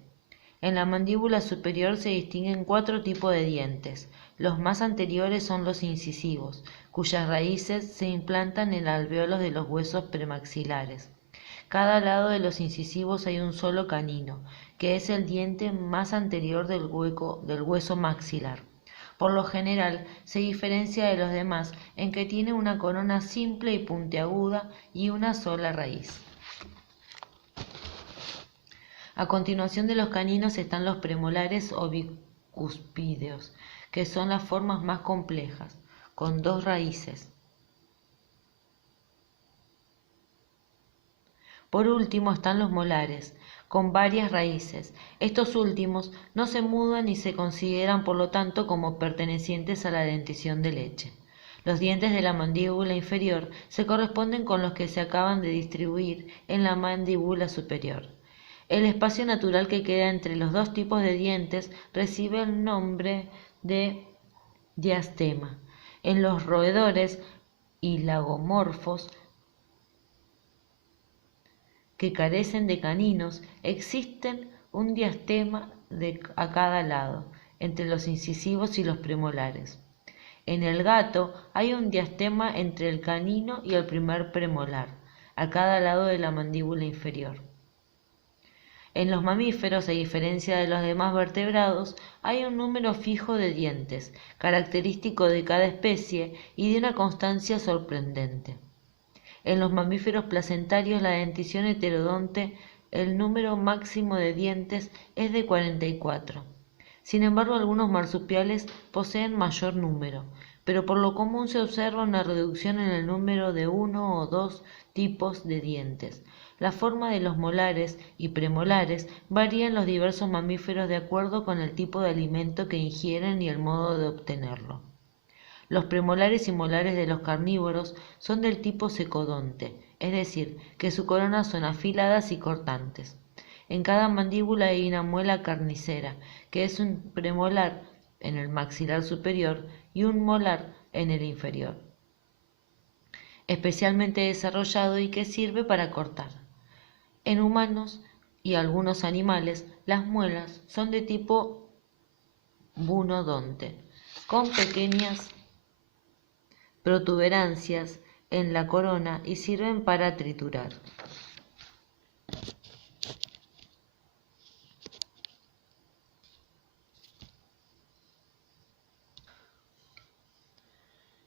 En la mandíbula superior se distinguen 4 tipos de dientes. Los más anteriores son los incisivos, cuyas raíces se implantan en alvéolos de los huesos premaxilares. Cada lado de los incisivos hay un solo canino, que es el diente más anterior del hueso maxilar. Por lo general, se diferencia de los demás en que tiene una corona simple y puntiaguda y una sola raíz. A continuación de los caninos están los premolares o bicuspídeos, que son las formas más complejas, con 2 raíces. Por último están los molares, con varias raíces. Estos últimos no se mudan y se consideran por lo tanto como pertenecientes a la dentición de leche. Los dientes de la mandíbula inferior se corresponden con los que se acaban de distribuir en la mandíbula superior. El espacio natural que queda entre los dos tipos de dientes recibe el nombre de diastema. En los roedores y lagomorfos que carecen de caninos, existen un diastema a cada lado, entre los incisivos y los premolares. En el gato hay un diastema entre el canino y el primer premolar, a cada lado de la mandíbula inferior. En los mamíferos, a diferencia de los demás vertebrados, hay un número fijo de dientes, característico de cada especie y de una constancia sorprendente. En los mamíferos placentarios, la dentición heterodonte, el número máximo de dientes es de 44. Sin embargo, algunos marsupiales poseen mayor número, pero por lo común se observa una reducción en el número de uno o dos tipos de dientes. La forma de los molares y premolares varía en los diversos mamíferos de acuerdo con el tipo de alimento que ingieren y el modo de obtenerlo. Los premolares y molares de los carnívoros son del tipo secodonte, es decir, que sus coronas son afiladas y cortantes. En cada mandíbula hay una muela carnicera, que es un premolar en el maxilar superior y un molar en el inferior, especialmente desarrollado y que sirve para cortar. En humanos y algunos animales, las muelas son de tipo bunodonte, con pequeñas protuberancias en la corona y sirven para triturar.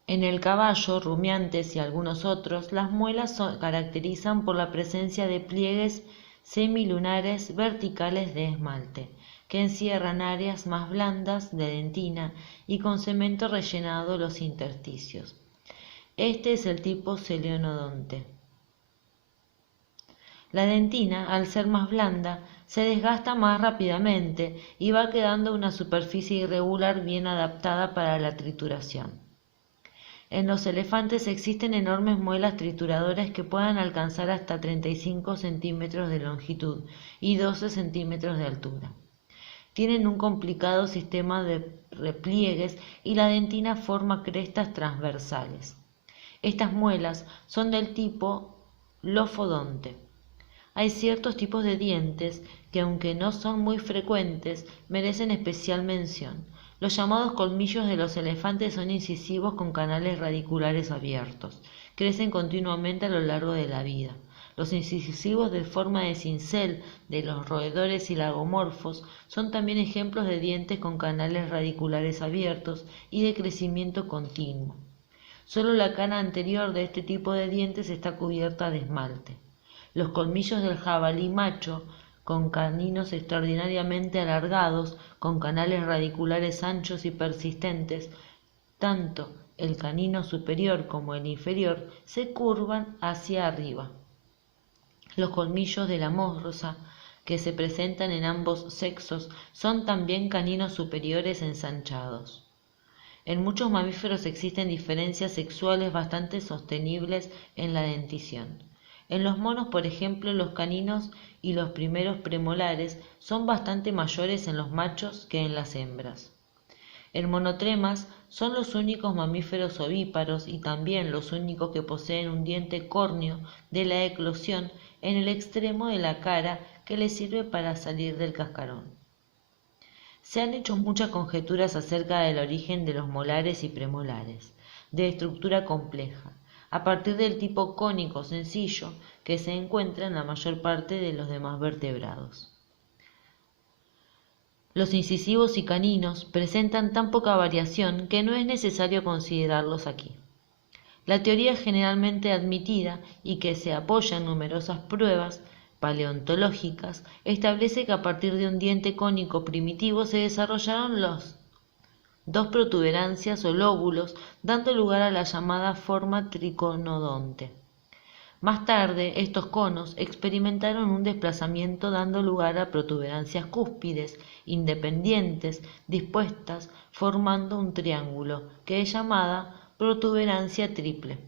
En el caballo, rumiantes y algunos otros, las muelas se caracterizan por la presencia de pliegues semilunares verticales de esmalte, que encierran áreas más blandas de dentina y con cemento rellenado los intersticios. Este es el tipo coleonodonte. La dentina, al ser más blanda, se desgasta más rápidamente y va quedando una superficie irregular bien adaptada para la trituración. En los elefantes existen enormes muelas trituradoras que pueden alcanzar hasta 35 centímetros de longitud y 12 centímetros de altura. Tienen un complicado sistema de repliegues y la dentina forma crestas transversales. Estas muelas son del tipo lofodonte. Hay ciertos tipos de dientes que, aunque no son muy frecuentes, merecen especial mención. Los llamados colmillos de los elefantes son incisivos con canales radiculares abiertos. Crecen continuamente a lo largo de la vida. Los incisivos de forma de cincel de los roedores y lagomorfos son también ejemplos de dientes con canales radiculares abiertos y de crecimiento continuo. Solo la cara anterior de este tipo de dientes está cubierta de esmalte. Los colmillos del jabalí macho, con caninos extraordinariamente alargados, con canales radiculares anchos y persistentes, tanto el canino superior como el inferior se curvan hacia arriba. Los colmillos de la morsa, que se presentan en ambos sexos, son también caninos superiores ensanchados. En muchos mamíferos existen diferencias sexuales bastante sostenibles en la dentición. En los monos, por ejemplo, los caninos y los primeros premolares son bastante mayores en los machos que en las hembras. En monotremas son los únicos mamíferos ovíparos y también los únicos que poseen un diente córneo de la eclosión en el extremo de la cara que les sirve para salir del cascarón. Se han hecho muchas conjeturas acerca del origen de los molares y premolares, de estructura compleja, a partir del tipo cónico sencillo que se encuentra en la mayor parte de los demás vertebrados. Los incisivos y caninos presentan tan poca variación que no es necesario considerarlos aquí. La teoría generalmente admitida y que se apoya en numerosas pruebas paleontológicas establece que a partir de un diente cónico primitivo se desarrollaron los dos protuberancias o lóbulos, dando lugar a la llamada forma triconodonte. Más tarde, estos conos experimentaron un desplazamiento dando lugar a protuberancias cúspides, independientes, dispuestas, formando un triángulo, que es llamada protuberancia triple.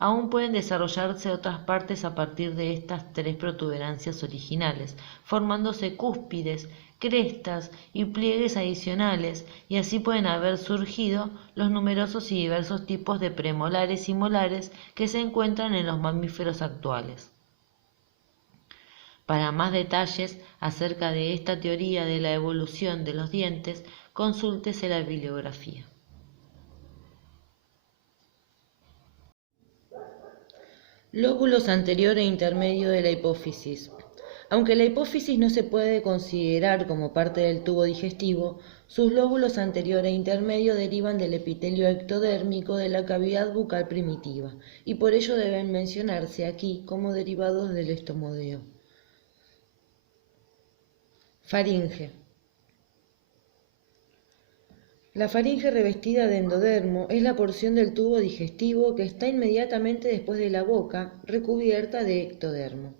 Aún pueden desarrollarse otras partes a partir de estas tres protuberancias originales, formándose cúspides, crestas y pliegues adicionales, y así pueden haber surgido los numerosos y diversos tipos de premolares y molares que se encuentran en los mamíferos actuales. Para más detalles acerca de esta teoría de la evolución de los dientes, consúltese la bibliografía. Lóbulos anterior e intermedio de la hipófisis. Aunque la hipófisis no se puede considerar como parte del tubo digestivo, sus lóbulos anterior e intermedio derivan del epitelio ectodérmico de la cavidad bucal primitiva, y por ello deben mencionarse aquí como derivados del estomodeo. Faringe. La faringe revestida de endodermo es la porción del tubo digestivo que está inmediatamente después de la boca, recubierta de ectodermo.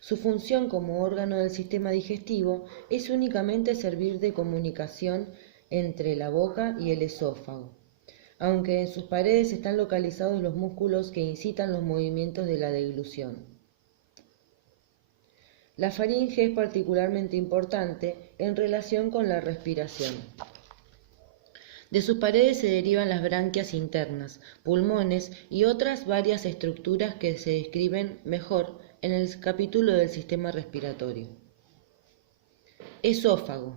Su función como órgano del sistema digestivo es únicamente servir de comunicación entre la boca y el esófago, aunque en sus paredes están localizados los músculos que incitan los movimientos de la deglución. La faringe es particularmente importante en relación con la respiración. De sus paredes se derivan las branquias internas, pulmones y otras varias estructuras que se describen mejor en el capítulo del sistema respiratorio. Esófago.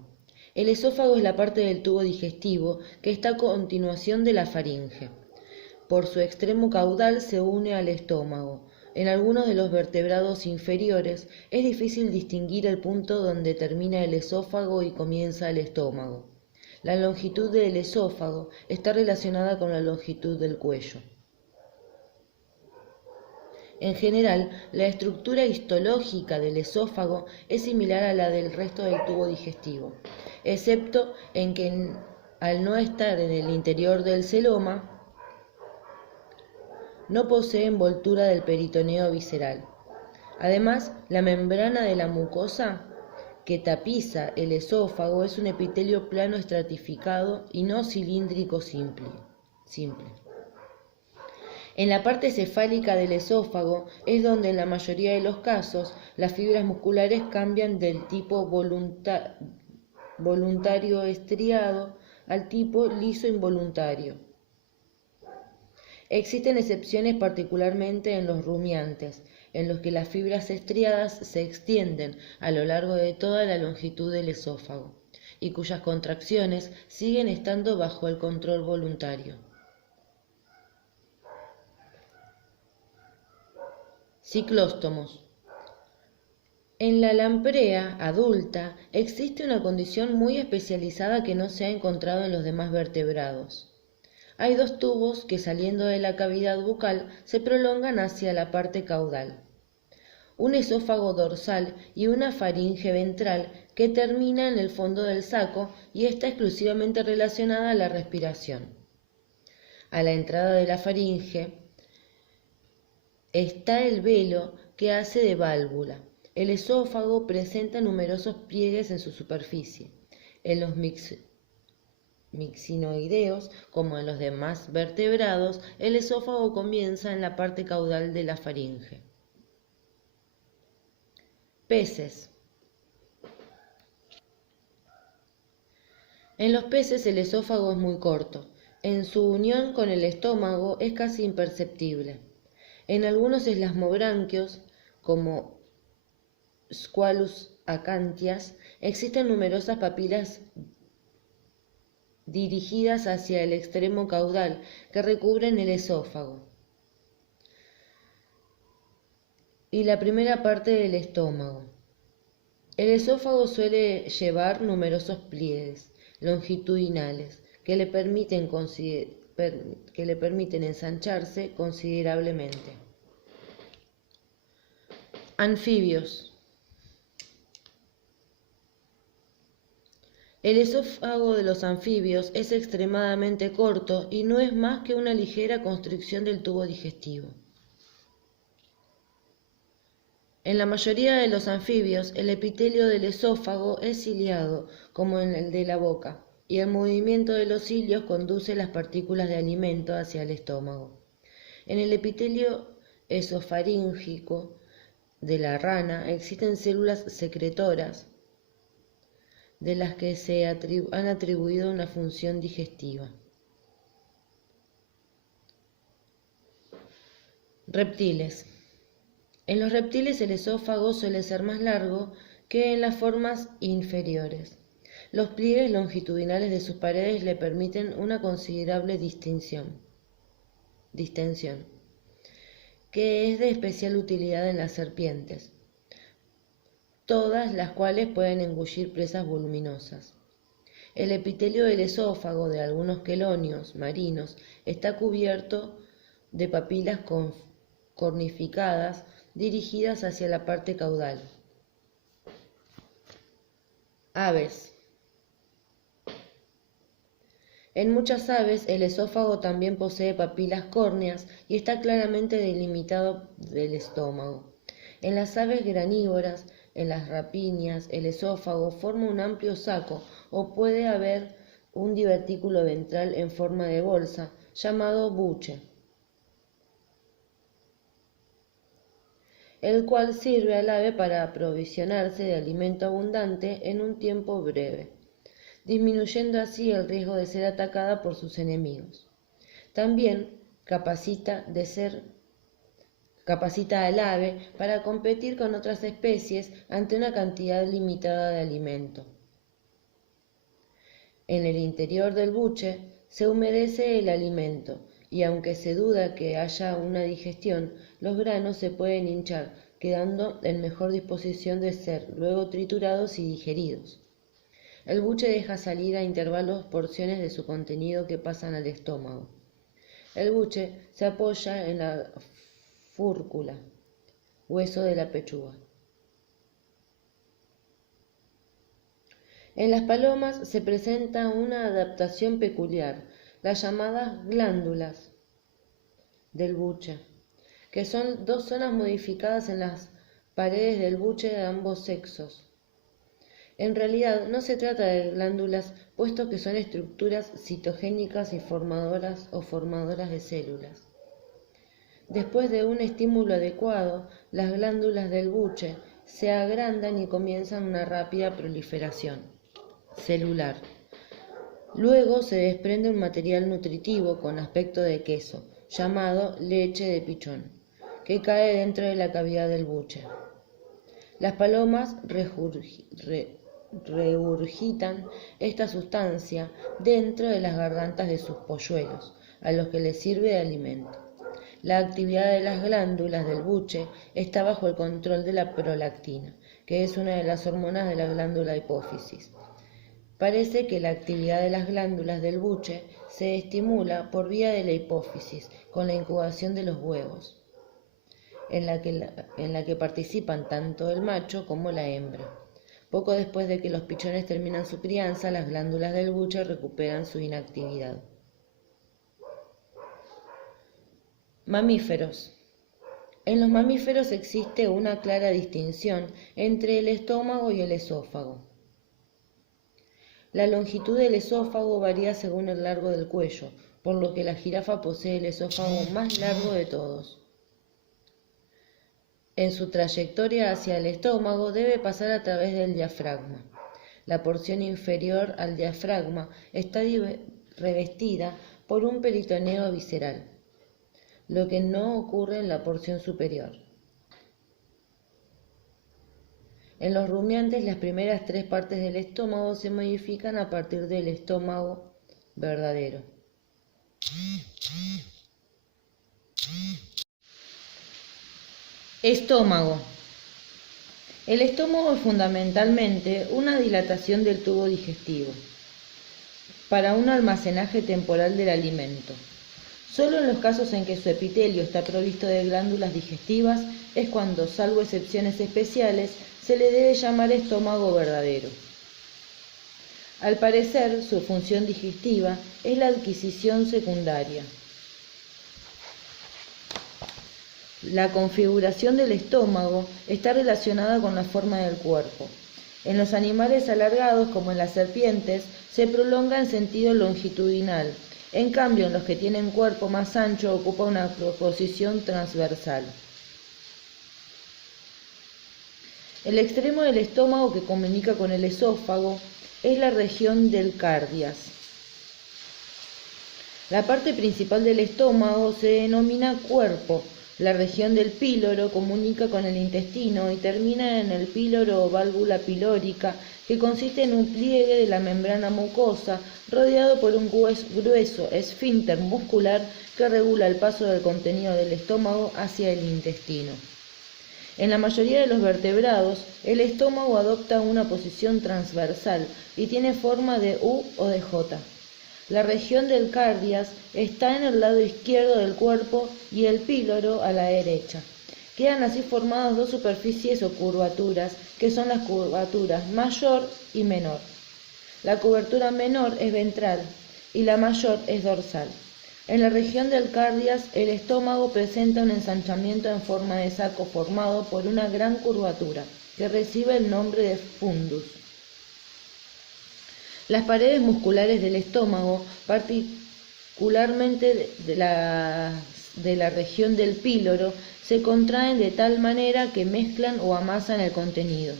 El esófago es la parte del tubo digestivo que está a continuación de la faringe. Por su extremo caudal se une al estómago. En algunos de los vertebrados inferiores es difícil distinguir el punto donde termina el esófago y comienza el estómago. La longitud del esófago está relacionada con la longitud del cuello. En general, la estructura histológica del esófago es similar a la del resto del tubo digestivo, excepto en que al no estar en el interior del celoma, no posee envoltura del peritoneo visceral. Además, la membrana de la mucosa que tapiza el esófago es un epitelio plano estratificado y no cilíndrico simple. En la parte cefálica del esófago es donde en la mayoría de los casos las fibras musculares cambian del tipo voluntario estriado al tipo liso involuntario. Existen excepciones particularmente en los rumiantes, en los que las fibras estriadas se extienden a lo largo de toda la longitud del esófago y cuyas contracciones siguen estando bajo el control voluntario. Ciclóstomos. En la lamprea adulta existe una condición muy especializada que no se ha encontrado en los demás vertebrados. Hay dos tubos que saliendo de la cavidad bucal se prolongan hacia la parte caudal. Un esófago dorsal y una faringe ventral que termina en el fondo del saco y está exclusivamente relacionada a la respiración. A la entrada de la faringe está el velo que hace de válvula. El esófago presenta numerosos pliegues en su superficie. En los mixinoideos, como en los demás vertebrados, el esófago comienza en la parte caudal de la faringe. Peces. En los peces el esófago es muy corto. En su unión con el estómago es casi imperceptible. En algunos elasmobranquios, como Squalus acantias, existen numerosas papilas dirigidas hacia el extremo caudal que recubren el esófago y la primera parte del estómago. El esófago suele llevar numerosos pliegues longitudinales que le permiten ensancharse considerablemente. Anfibios. El esófago de los anfibios es extremadamente corto y no es más que una ligera constricción del tubo digestivo. En la mayoría de los anfibios, el epitelio del esófago es ciliado, como en el de la boca, y el movimiento de los cilios conduce las partículas de alimento hacia el estómago. En el epitelio esofaríngico de la rana existen células secretoras de las que se han atribuido una función digestiva. Reptiles. En los reptiles el esófago suele ser más largo que en las formas inferiores. Los pliegues longitudinales de sus paredes le permiten una considerable distensión, que es de especial utilidad en las serpientes, todas las cuales pueden engullir presas voluminosas. El epitelio del esófago de algunos quelonios marinos está cubierto de papilas cornificadas dirigidas hacia la parte caudal. Aves. En muchas aves el esófago también posee papilas córneas y está claramente delimitado del estómago. En las aves granívoras, en las rapiñas, el esófago forma un amplio saco o puede haber un divertículo ventral en forma de bolsa llamado buche, el cual sirve al ave para aprovisionarse de alimento abundante en un tiempo breve, disminuyendo así el riesgo de ser atacada por sus enemigos. También capacita al ave para competir con otras especies ante una cantidad limitada de alimento. En el interior del buche se humedece el alimento y aunque se duda que haya una digestión, los granos se pueden hinchar, quedando en mejor disposición de ser luego triturados y digeridos. El buche deja salir a intervalos porciones de su contenido que pasan al estómago. El buche se apoya en la fúrcula, hueso de la pechuga. En las palomas se presenta una adaptación peculiar, las llamadas glándulas del buche, que son dos zonas modificadas en las paredes del buche de ambos sexos. En realidad no se trata de glándulas, puesto que son estructuras citogénicas y formadoras de células. Después de un estímulo adecuado, las glándulas del buche se agrandan y comienzan una rápida proliferación celular. Luego se desprende un material nutritivo con aspecto de queso, llamado leche de pichón, que cae dentro de la cavidad del buche. Las palomas regurgitan esta sustancia dentro de las gargantas de sus polluelos, a los que les sirve de alimento. La actividad de las glándulas del buche está bajo el control de la prolactina, que es una de las hormonas de la glándula hipófisis. Parece que la actividad de las glándulas del buche se estimula por vía de la hipófisis con la incubación de los huevos, en la que participan tanto el macho como la hembra. Poco después de que los pichones terminan su crianza, las glándulas del buche recuperan su inactividad. Mamíferos. En los mamíferos existe una clara distinción entre el estómago y el esófago. La longitud del esófago varía según el largo del cuello, por lo que la jirafa posee el esófago más largo de todos. En su trayectoria hacia el estómago debe pasar a través del diafragma. La porción inferior al diafragma está revestida por un peritoneo visceral, lo que no ocurre en la porción superior. En los rumiantes, las primeras tres partes del estómago se modifican a partir del estómago verdadero. Estómago. El estómago es fundamentalmente una dilatación del tubo digestivo para un almacenaje temporal del alimento. Solo en los casos en que su epitelio está provisto de glándulas digestivas es cuando, salvo excepciones especiales, se le debe llamar estómago verdadero. Al parecer, su función digestiva es la adquisición secundaria. La configuración del estómago está relacionada con la forma del cuerpo. En los animales alargados, como en las serpientes, se prolonga en sentido longitudinal. En cambio, en los que tienen cuerpo más ancho, ocupa una posición transversal. El extremo del estómago que comunica con el esófago es la región del cardias. La parte principal del estómago se denomina cuerpo. La región del píloro comunica con el intestino y termina en el píloro o válvula pilórica, que consiste en un pliegue de la membrana mucosa rodeado por un grueso esfínter muscular que regula el paso del contenido del estómago hacia el intestino. En la mayoría de los vertebrados, el estómago adopta una posición transversal y tiene forma de U o de J. La región del cardias está en el lado izquierdo del cuerpo y el píloro a la derecha. Quedan así formadas dos superficies o curvaturas, que son las curvaturas mayor y menor. La curvatura menor es ventral y la mayor es dorsal. En la región del cardias, el estómago presenta un ensanchamiento en forma de saco formado por una gran curvatura, que recibe el nombre de fundus. Las paredes musculares del estómago, particularmente de la región del píloro, se contraen de tal manera que mezclan o amasan el contenido.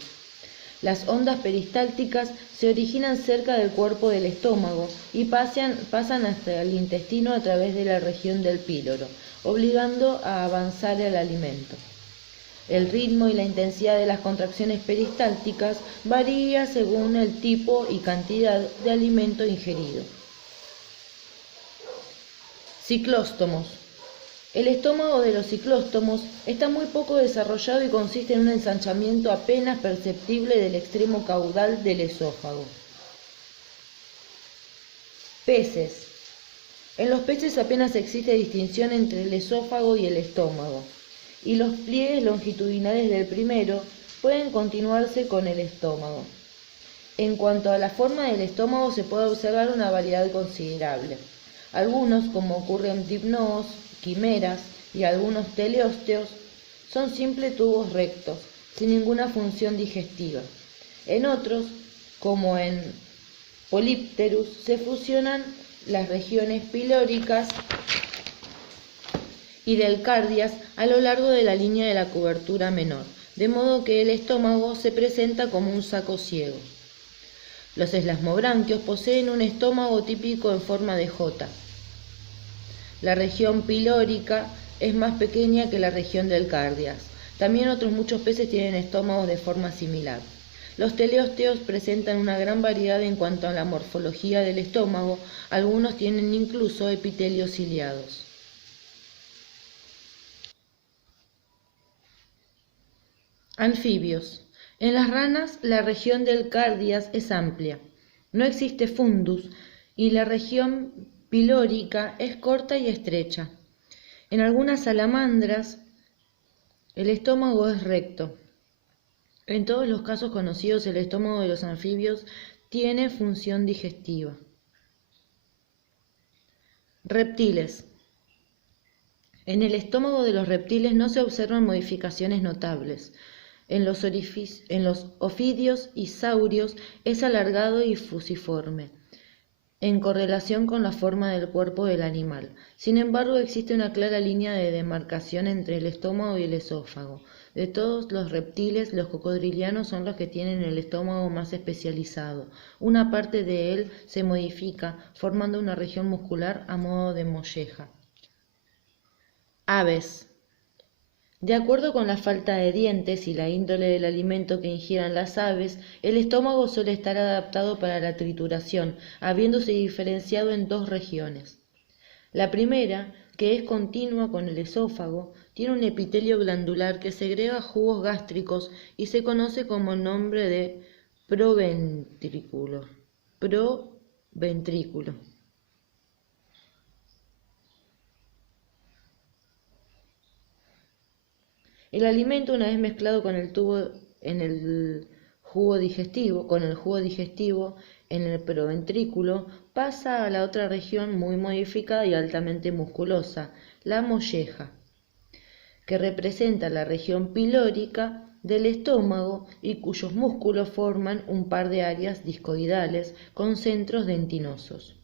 Las ondas peristálticas se originan cerca del cuerpo del estómago y pasan hasta el intestino a través de la región del píloro, obligando a avanzar el alimento. El ritmo y la intensidad de las contracciones peristálticas varía según el tipo y cantidad de alimento ingerido. Ciclóstomos. El estómago de los ciclóstomos está muy poco desarrollado y consiste en un ensanchamiento apenas perceptible del extremo caudal del esófago. Peces. En los peces apenas existe distinción entre el esófago y el estómago, y los pliegues longitudinales del primero pueden continuarse con el estómago. En cuanto a la forma del estómago se puede observar una variedad considerable. Algunos, como ocurre en dipnoos, quimeras y algunos teleósteos, son simples tubos rectos, sin ninguna función digestiva. En otros, como en Polypterus, se fusionan las regiones pilóricas y del cardias a lo largo de la línea de la curvatura menor, de modo que el estómago se presenta como un saco ciego. Los elasmobranquios poseen un estómago típico en forma de J. La región pilórica es más pequeña que la región del cardias. También otros muchos peces tienen estómagos de forma similar. Los teleósteos presentan una gran variedad en cuanto a la morfología del estómago, algunos tienen incluso epitelios ciliados. Anfibios. En las ranas la región del cardias es amplia, no existe fundus y la región pilórica es corta y estrecha. En algunas salamandras el estómago es recto. En todos los casos conocidos el estómago de los anfibios tiene función digestiva. Reptiles. En el estómago de los reptiles no se observan modificaciones notables. En los ofidios y saurios es alargado y fusiforme, en correlación con la forma del cuerpo del animal. Sin embargo, existe una clara línea de demarcación entre el estómago y el esófago. De todos los reptiles, los cocodrilianos son los que tienen el estómago más especializado. Una parte de él se modifica, formando una región muscular a modo de molleja. Aves. De acuerdo con la falta de dientes y la índole del alimento que ingieran las aves, el estómago suele estar adaptado para la trituración, habiéndose diferenciado en dos regiones. La primera, que es continua con el esófago, tiene un epitelio glandular que segrega jugos gástricos y se conoce como el nombre de proventrículo. El alimento, una vez mezclado con el jugo digestivo en el proventrículo, pasa a la otra región muy modificada y altamente musculosa, la molleja. que representa la región pilórica del estómago y cuyos músculos forman un par de áreas discoidales con centros dentinosos.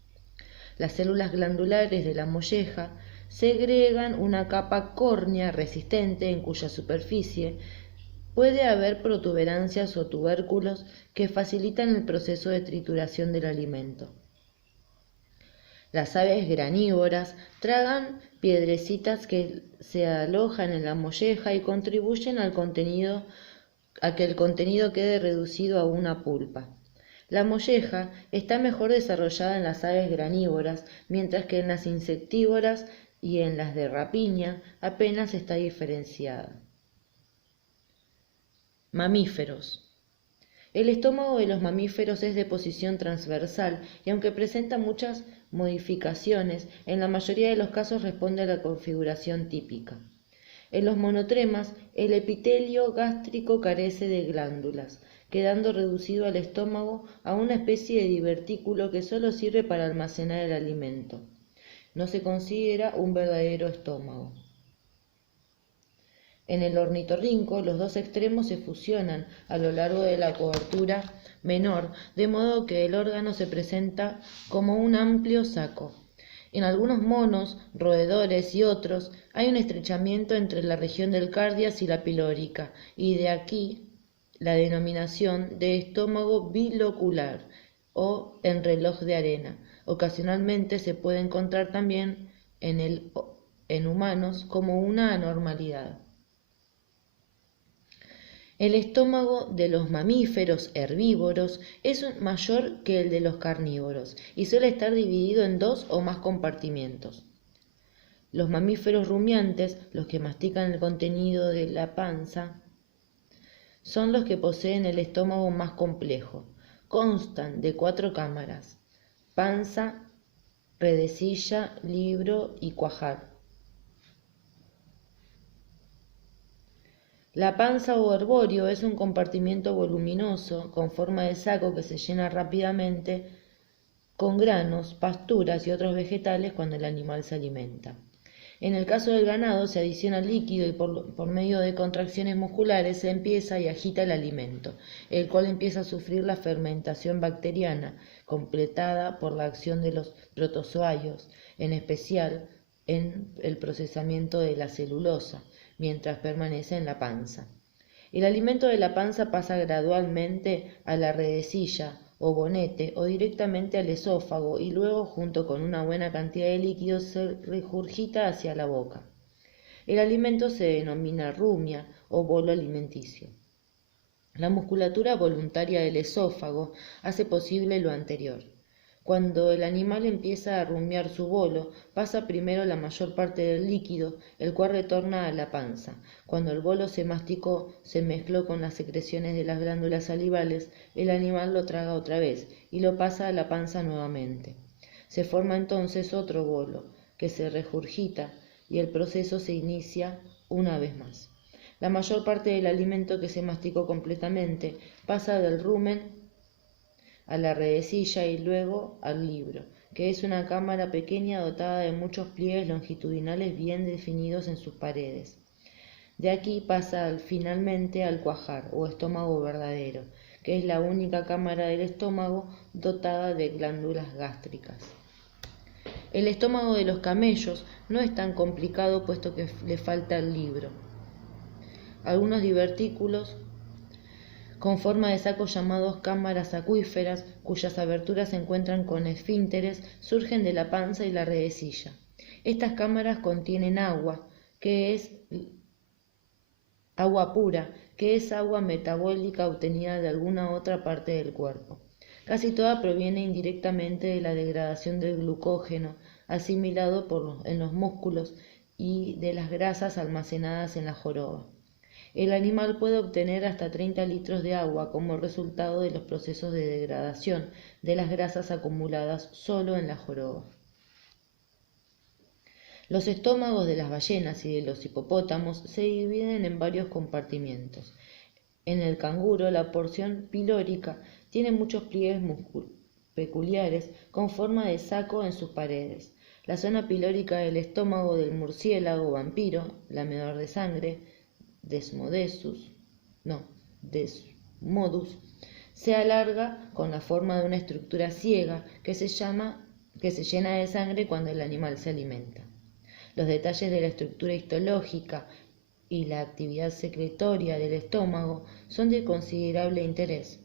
Las células glandulares de la molleja segregan una capa córnea resistente en cuya superficie puede haber protuberancias o tubérculos que facilitan el proceso de trituración del alimento. Las aves granívoras tragan piedrecitas que se alojan en la molleja y contribuyen a que el contenido quede reducido a una pulpa. La molleja está mejor desarrollada en las aves granívoras, mientras que en las insectívoras y en las de rapiña apenas está diferenciada. Mamíferos. El estómago de los mamíferos es de posición transversal y aunque presenta muchas modificaciones, en la mayoría de los casos responde a la configuración típica. En los monotremas, el epitelio gástrico carece de glándulas, quedando reducido al estómago a una especie de divertículo que solo sirve para almacenar el alimento. No se considera un verdadero estómago. En el ornitorrinco, los dos extremos se fusionan a lo largo de la cobertura menor, de modo que el órgano se presenta como un amplio saco. En algunos monos, roedores y otros, hay un estrechamiento entre la región del cardias y la pilórica, y de aquí la denominación de estómago bilocular o en reloj de arena. Ocasionalmente se puede encontrar también en humanos como una anormalidad. El estómago de los mamíferos herbívoros es mayor que el de los carnívoros y suele estar dividido en 2 o más compartimientos. Los mamíferos rumiantes, los que mastican el contenido de la panza, son los que poseen el estómago más complejo. Constan de 4 cámaras: panza, redecilla, libro y cuajar. La panza o herborio es un compartimiento voluminoso con forma de saco que se llena rápidamente con granos, pasturas y otros vegetales cuando el animal se alimenta. En el caso del ganado se adiciona líquido y por medio de contracciones musculares se empieza y agita el alimento, el cual empieza a sufrir la fermentación bacteriana, completada por la acción de los protozoarios, en especial en el procesamiento de la celulosa, mientras permanece en la panza. El alimento de la panza pasa gradualmente a la redecilla o bonete o directamente al esófago y luego, junto con una buena cantidad de líquido, se regurgita hacia la boca. El alimento se denomina rumia o bolo alimenticio. La musculatura voluntaria del esófago hace posible lo anterior. Cuando el animal empieza a rumiar su bolo, pasa primero la mayor parte del líquido, el cual retorna a la panza. Cuando el bolo se masticó, se mezcló con las secreciones de las glándulas salivales, el animal lo traga otra vez y lo pasa a la panza nuevamente. Se forma entonces otro bolo, que se regurgita y el proceso se inicia una vez más. La mayor parte del alimento que se masticó completamente pasa del rumen a la redecilla y luego al libro, que es una cámara pequeña dotada de muchos pliegues longitudinales bien definidos en sus paredes. De aquí pasa finalmente al cuajar o estómago verdadero, que es la única cámara del estómago dotada de glándulas gástricas. El estómago de los camellos no es tan complicado puesto que le falta el libro. Algunos divertículos con forma de sacos llamados cámaras acuíferas, cuyas aberturas se encuentran con esfínteres, surgen de la panza y la redecilla. Estas cámaras contienen agua, que es agua pura, que es agua metabólica obtenida de alguna otra parte del cuerpo. Casi toda proviene indirectamente de la degradación del glucógeno, asimilado en los músculos, y de las grasas almacenadas en la joroba. El animal puede obtener hasta 30 litros de agua como resultado de los procesos de degradación de las grasas acumuladas solo en la joroba. Los estómagos de las ballenas y de los hipopótamos se dividen en varios compartimientos. En el canguro, la porción pilórica tiene muchos pliegues peculiares con forma de saco en sus paredes. La zona pilórica del estómago del murciélago vampiro, lamedor de sangre, Desmodus, se alarga con la forma de una estructura ciega que se llena de sangre cuando el animal se alimenta. Los detalles de la estructura histológica y la actividad secretoria del estómago son de considerable interés.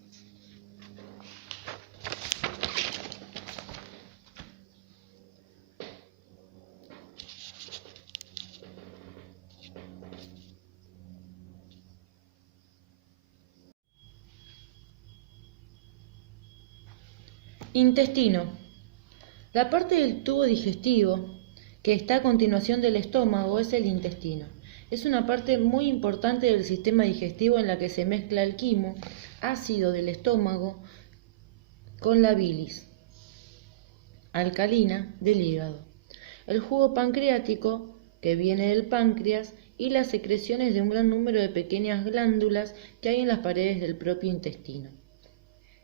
Intestino. La parte del tubo digestivo que está a continuación del estómago es el intestino. Es una parte muy importante del sistema digestivo en la que se mezcla el quimo, ácido del estómago, con la bilis alcalina del hígado, el jugo pancreático que viene del páncreas y las secreciones de un gran número de pequeñas glándulas que hay en las paredes del propio intestino.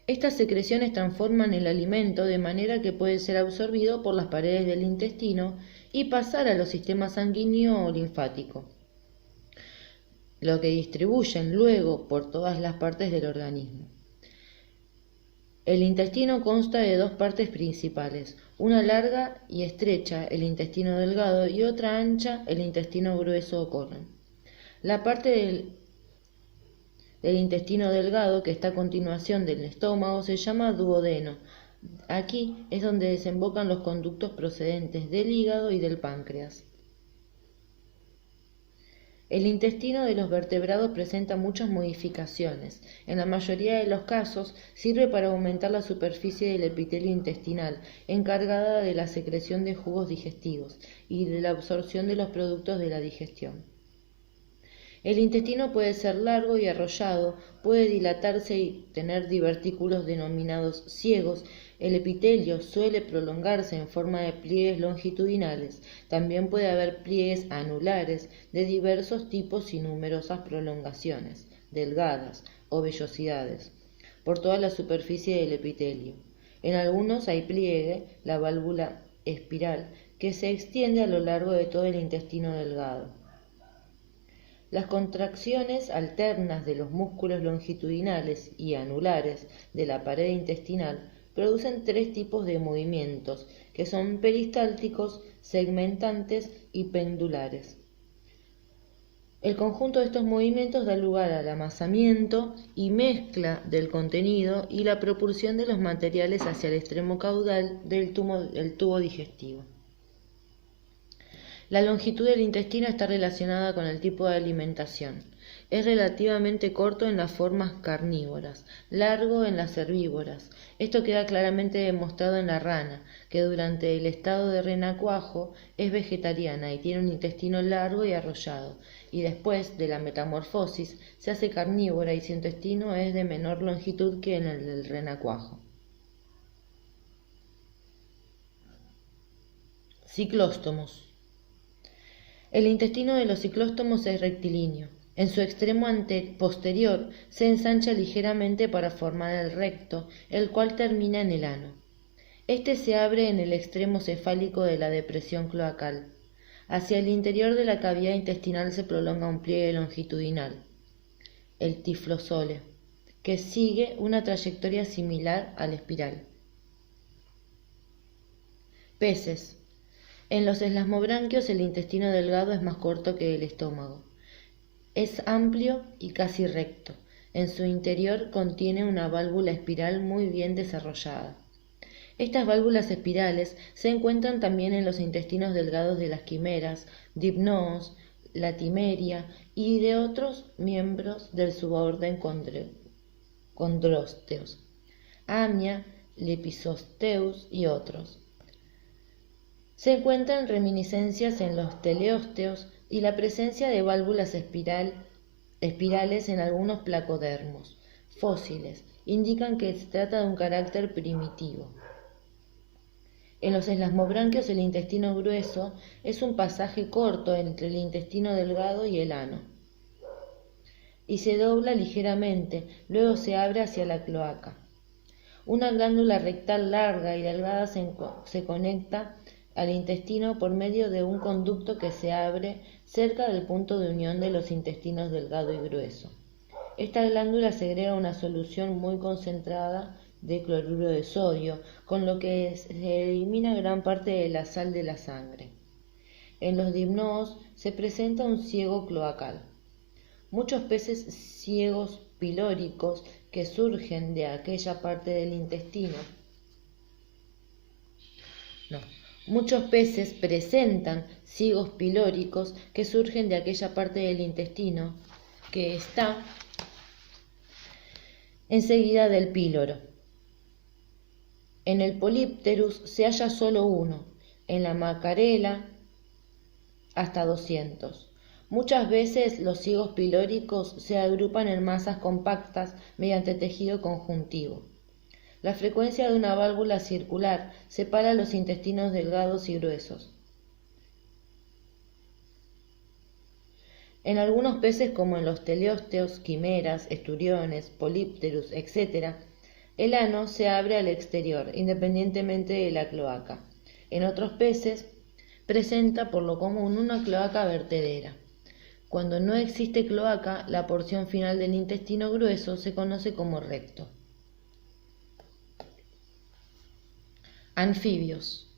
Estas secreciones transforman el alimento de manera que puede ser absorbido por las paredes del intestino y pasar a los sistemas sanguíneo o linfático, lo que distribuyen luego por todas las partes del organismo. El intestino consta de dos partes principales, una larga y estrecha, el intestino delgado, y otra ancha, el intestino grueso o colon. La parte del intestino delgado que está a continuación del estómago se llama duodeno. Aquí es donde desembocan los conductos procedentes del hígado y del páncreas. El intestino de los vertebrados presenta muchas modificaciones. En la mayoría de los casos sirve para aumentar la superficie del epitelio intestinal, encargada de la secreción de jugos digestivos y de la absorción de los productos de la digestión. El intestino puede ser largo y arrollado, puede dilatarse y tener divertículos denominados ciegos. El epitelio suele prolongarse en forma de pliegues longitudinales. También puede haber pliegues anulares de diversos tipos y numerosas prolongaciones, delgadas o vellosidades, por toda la superficie del epitelio. En algunos hay pliegue, la válvula espiral, que se extiende a lo largo de todo el intestino delgado. Las contracciones alternas de los músculos longitudinales y anulares de la pared intestinal producen tres tipos de movimientos, que son peristálticos, segmentantes y pendulares. El conjunto de estos movimientos da lugar al amasamiento y mezcla del contenido y la propulsión de los materiales hacia el extremo caudal del tubo digestivo. La longitud del intestino está relacionada con el tipo de alimentación. Es relativamente corto en las formas carnívoras, largo en las herbívoras. Esto queda claramente demostrado en la rana, que durante el estado de renacuajo es vegetariana y tiene un intestino largo y arrollado, y después de la metamorfosis se hace carnívora y su intestino es de menor longitud que en el del renacuajo. Ciclóstomos. El intestino de los ciclóstomos es rectilíneo. En su extremo posterior se ensancha ligeramente para formar el recto, el cual termina en el ano. Este se abre en el extremo cefálico de la depresión cloacal. Hacia el interior de la cavidad intestinal se prolonga un pliegue longitudinal, el tiflosole, que sigue una trayectoria similar a la espiral. Peces. En los elasmobranquios el intestino delgado es más corto que el estómago. Es amplio y casi recto. En su interior contiene una válvula espiral muy bien desarrollada. Estas válvulas espirales se encuentran también en los intestinos delgados de las quimeras, dipnoos, latimeria y de otros miembros del suborden Chondrosteus, Amia, Lepisosteus y otros. Se encuentran reminiscencias en los teleósteos y la presencia de válvulas espirales en algunos placodermos fósiles indican que se trata de un carácter primitivo. En los elasmobranquios el intestino grueso es un pasaje corto entre el intestino delgado y el ano, y se dobla ligeramente, luego se abre hacia la cloaca. Una glándula rectal larga y delgada se conecta al intestino por medio de un conducto que se abre cerca del punto de unión de los intestinos delgado y grueso. Esta glándula segrega una solución muy concentrada de cloruro de sodio, con lo que se elimina gran parte de la sal de la sangre. En los dimnoos se presenta un ciego cloacal. Muchos peces ciegos pilóricos que surgen de aquella parte del intestino. Muchos peces presentan ciegos pilóricos que surgen de aquella parte del intestino que está enseguida del píloro. En el Polypterus se halla solo uno, en la Macarela hasta 200. Muchas veces los ciegos pilóricos se agrupan en masas compactas mediante tejido conjuntivo. La frecuencia de una válvula circular separa los intestinos delgados y gruesos. En algunos peces, como en los teleósteos, quimeras, esturiones, Polypterus, etc., el ano se abre al exterior, independientemente de la cloaca. En otros peces, presenta por lo común una cloaca vertedera. Cuando no existe cloaca, la porción final del intestino grueso se conoce como recto. Anfibios.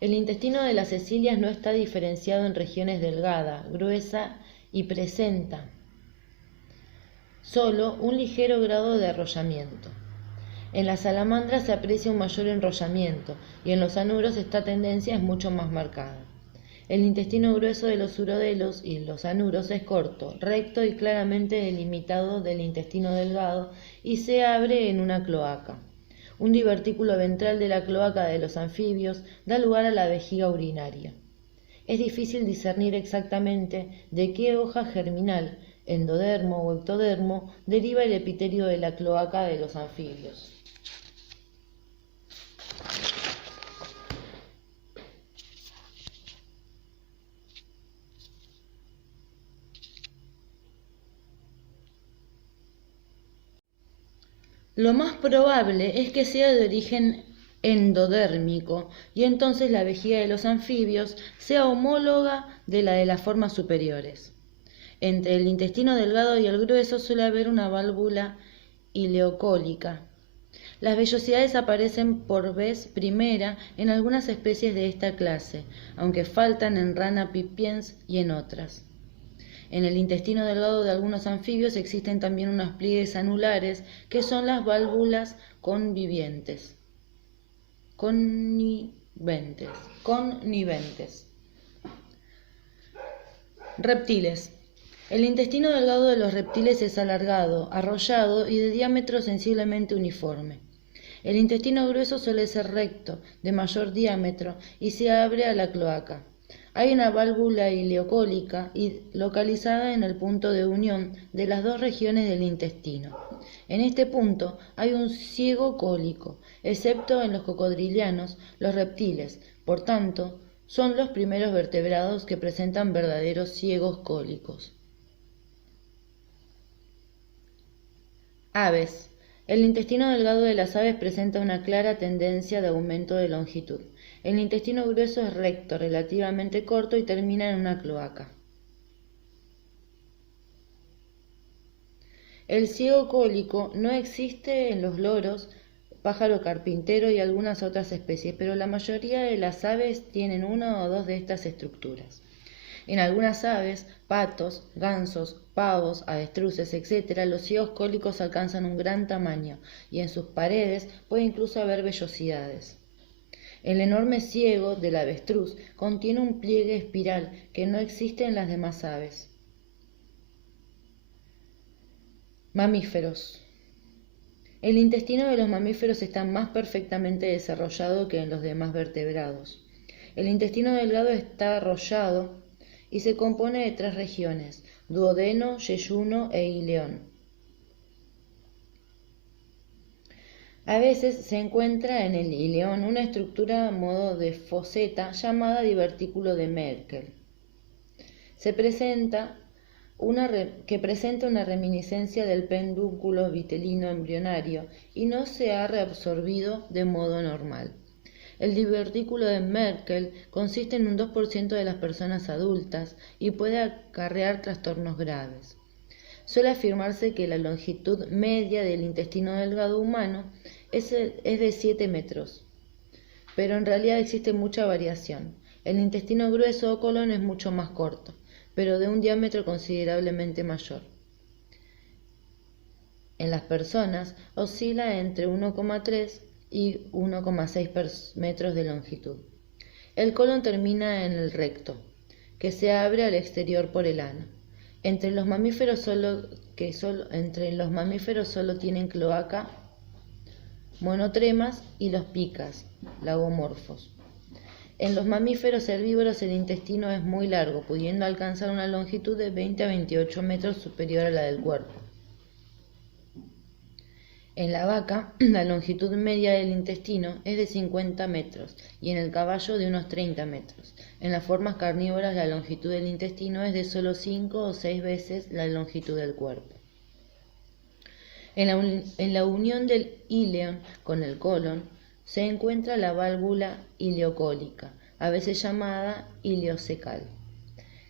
El intestino de las cecilias no está diferenciado en regiones delgada, gruesa y presenta solo un ligero grado de arrollamiento. En las salamandras se aprecia un mayor enrollamiento y en los anuros esta tendencia es mucho más marcada. El intestino grueso de los urodelos y los anuros es corto, recto y claramente delimitado del intestino delgado y se abre en una cloaca. Un divertículo ventral de la cloaca de los anfibios da lugar a la vejiga urinaria. Es difícil discernir exactamente de qué hoja germinal, endodermo o ectodermo, deriva el epitelio de la cloaca de los anfibios. Lo más probable es que sea de origen endodérmico y entonces la vejiga de los anfibios sea homóloga de la de las formas superiores. Entre el intestino delgado y el grueso suele haber una válvula ileocólica. Las vellosidades aparecen por vez primera en algunas especies de esta clase, aunque faltan en Rana pipiens y en otras. En el intestino delgado de algunos anfibios existen también unos pliegues anulares que son las válvulas conniventes. Reptiles. El intestino delgado de los reptiles es alargado, arrollado y de diámetro sensiblemente uniforme. El intestino grueso suele ser recto, de mayor diámetro y se abre a la cloaca. Hay una válvula ileocólica localizada en el punto de unión de las dos regiones del intestino. En este punto hay un ciego cólico, excepto en los cocodrilianos, los reptiles, por tanto, son los primeros vertebrados que presentan verdaderos ciegos cólicos. Aves. El intestino delgado de las aves presenta una clara tendencia de aumento de longitud. El intestino grueso es recto, relativamente corto y termina en una cloaca. El ciego cólico no existe en los loros, pájaro carpintero y algunas otras especies, pero la mayoría de las aves tienen una o dos de estas estructuras. En algunas aves, patos, gansos, pavos, avestruces, etc., los ciegos cólicos alcanzan un gran tamaño y en sus paredes puede incluso haber vellosidades. El enorme ciego del avestruz contiene un pliegue espiral que no existe en las demás aves. Mamíferos. El intestino de los mamíferos está más perfectamente desarrollado que en los demás vertebrados. El intestino delgado está arrollado y se compone de 3 regiones: duodeno, yeyuno e ileón. A veces se encuentra en el ileón una estructura a modo de foseta llamada divertículo de Merkel. Que presenta una reminiscencia del pedúnculo vitelino embrionario y no se ha reabsorbido de modo normal. El divertículo de Merkel consiste en un 2% de las personas adultas y puede acarrear trastornos graves. Suele afirmarse que la longitud media del intestino delgado humano es de 7 metros, pero en realidad existe mucha variación. El intestino grueso o colon es mucho más corto, pero de un diámetro considerablemente mayor. En las personas oscila entre 1,3 y 1,6 metros de longitud. El colon termina en el recto, que se abre al exterior por el ano. Entre los mamíferos solo tienen cloaca monotremas y los picas, lagomorfos. En los mamíferos herbívoros el intestino es muy largo, pudiendo alcanzar una longitud de 20 a 28 metros superior a la del cuerpo. En la vaca, la longitud media del intestino es de 50 metros y en el caballo de unos 30 metros. En las formas carnívoras la longitud del intestino es de solo 5 o 6 veces la longitud del cuerpo. En la unión del íleon con el colon se encuentra la válvula ileocólica, a veces llamada ileocecal,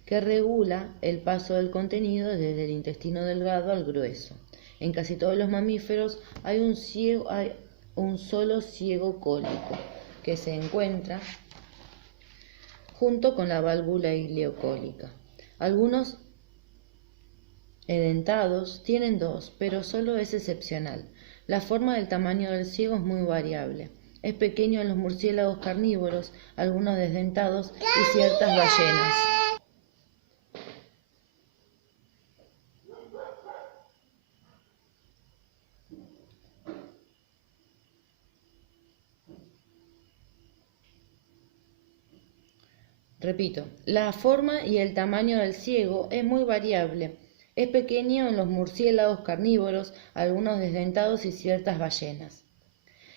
que regula el paso del contenido desde el intestino delgado al grueso. En casi todos los mamíferos hay un solo ciego cólico que se encuentra junto con la válvula ileocólica. Algunos edentados tienen dos, pero solo es excepcional. La forma del tamaño del ciego es muy variable. Es pequeño en los murciélagos carnívoros, algunos desdentados y ciertas ballenas. Repito, la forma y el tamaño del ciego es muy variable. Es pequeño en los murciélagos carnívoros, algunos desdentados y ciertas ballenas.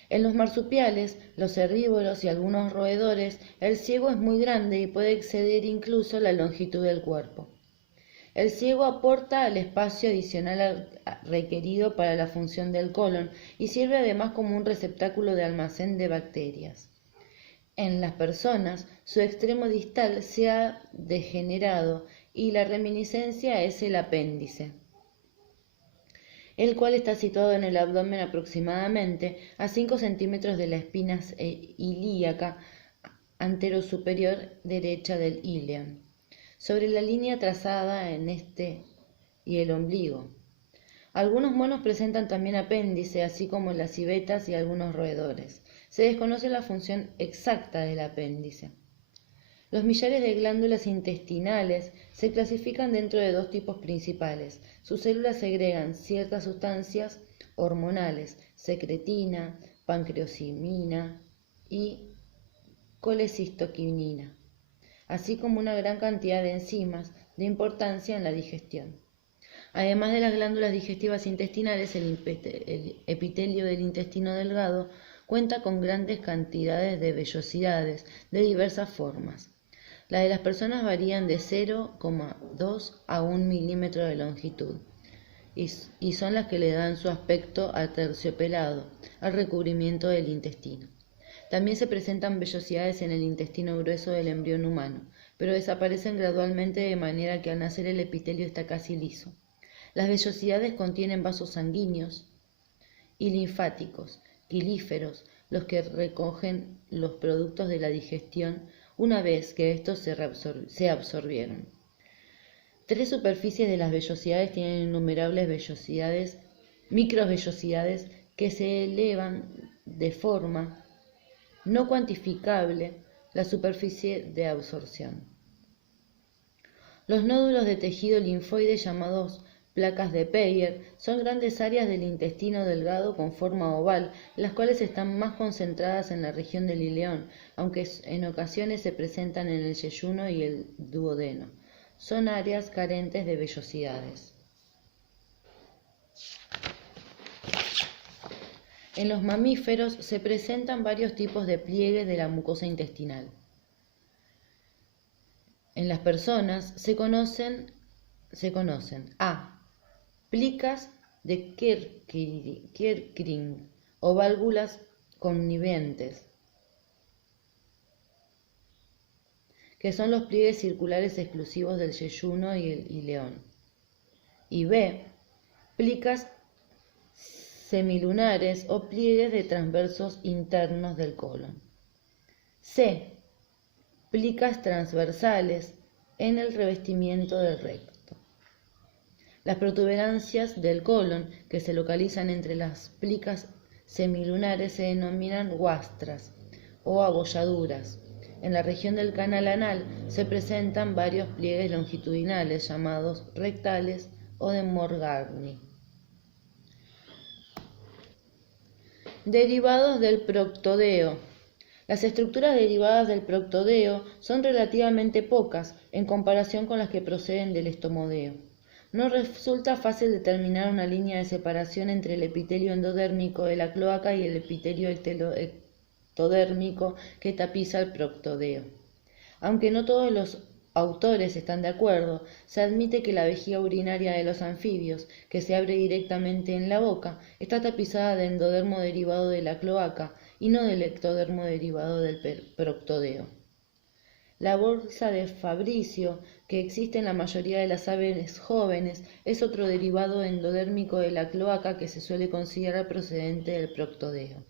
En los marsupiales, los herbívoros y algunos roedores, el ciego es muy grande y puede exceder incluso la longitud del cuerpo. El ciego aporta el espacio adicional requerido para la función del colon y sirve además como un receptáculo de almacén de bacterias. En las personas, su extremo distal se ha degenerado y la reminiscencia es el apéndice, el cual está situado en el abdomen aproximadamente a 5 centímetros de la espina ilíaca anterosuperior derecha del íleon, sobre la línea trazada en este y el ombligo. Algunos monos presentan también apéndice, así como las civetas y algunos roedores. Se desconoce la función exacta del apéndice. Los millares de glándulas intestinales se clasifican dentro de dos tipos principales. Sus células segregan ciertas sustancias hormonales, secretina, pancreosimina y colecistoquinina, así como una gran cantidad de enzimas de importancia en la digestión. Además de las glándulas digestivas intestinales, el epitelio del intestino delgado cuenta con grandes cantidades de vellosidades de diversas formas. Las de las personas varían de 0,2 a 1 milímetro de longitud y son las que le dan su aspecto aterciopelado al recubrimiento del intestino. También se presentan vellosidades en el intestino grueso del embrión humano, pero desaparecen gradualmente de manera que al nacer el epitelio está casi liso. Las vellosidades contienen vasos sanguíneos y linfáticos, quilíferos, los que recogen los productos de la digestión una vez que estos se absorbieron. 3 superficies de las vellosidades tienen innumerables microvellosidades que se elevan de forma no cuantificable la superficie de absorción. Los nódulos de tejido linfoide llamados placas de Peyer son grandes áreas del intestino delgado con forma oval, las cuales están más concentradas en la región del ileón, aunque en ocasiones se presentan en el yeyuno y el duodeno. Son áreas carentes de vellosidades. En los mamíferos se presentan varios tipos de pliegues de la mucosa intestinal. En las personas se conocen a. Plicas de Kerckring o válvulas conniventes. que son los pliegues circulares exclusivos del yeyuno y el ileón. Y B, plicas semilunares o pliegues de transversos internos del colon. C, plicas transversales en el revestimiento del recto. Las protuberancias del colon que se localizan entre las plicas semilunares se denominan guastras o abolladuras. En la región del canal anal se presentan varios pliegues longitudinales llamados rectales o de Morgagni. Derivados del proctodeo. Las estructuras derivadas del proctodeo son relativamente pocas en comparación con las que proceden del estomodeo. No resulta fácil determinar una línea de separación entre el epitelio endodérmico de la cloaca y el epitelio ectodérmico que tapiza el proctodeo. Aunque no todos los autores están de acuerdo, se admite que la vejiga urinaria de los anfibios, que se abre directamente en la boca, está tapizada de endodermo derivado de la cloaca y no del ectodermo derivado del proctodeo. La bolsa de Fabricio, que existe en la mayoría de las aves jóvenes, es otro derivado endodérmico de la cloaca que se suele considerar procedente del proctodeo.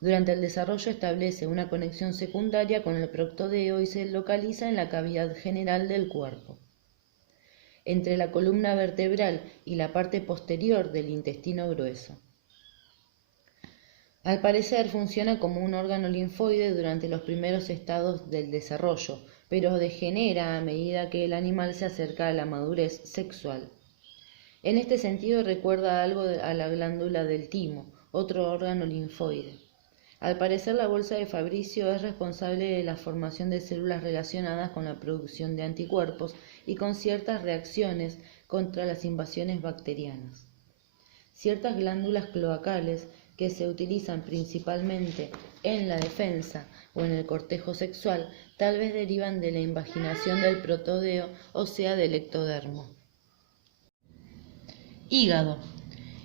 Durante el desarrollo establece una conexión secundaria con el proctodeo y se localiza en la cavidad general del cuerpo. Entre la columna vertebral y la parte posterior del intestino grueso. Al parecer funciona como un órgano linfoide durante los primeros estados del desarrollo, pero degenera a medida que el animal se acerca a la madurez sexual. En este sentido recuerda algo a la glándula del timo, otro órgano linfoide. Al parecer la bolsa de Fabricio es responsable de la formación de células relacionadas con la producción de anticuerpos y con ciertas reacciones contra las invasiones bacterianas. Ciertas glándulas cloacales que se utilizan principalmente en la defensa o en el cortejo sexual tal vez derivan de la invaginación del proctodeo, o sea del ectodermo. Hígado.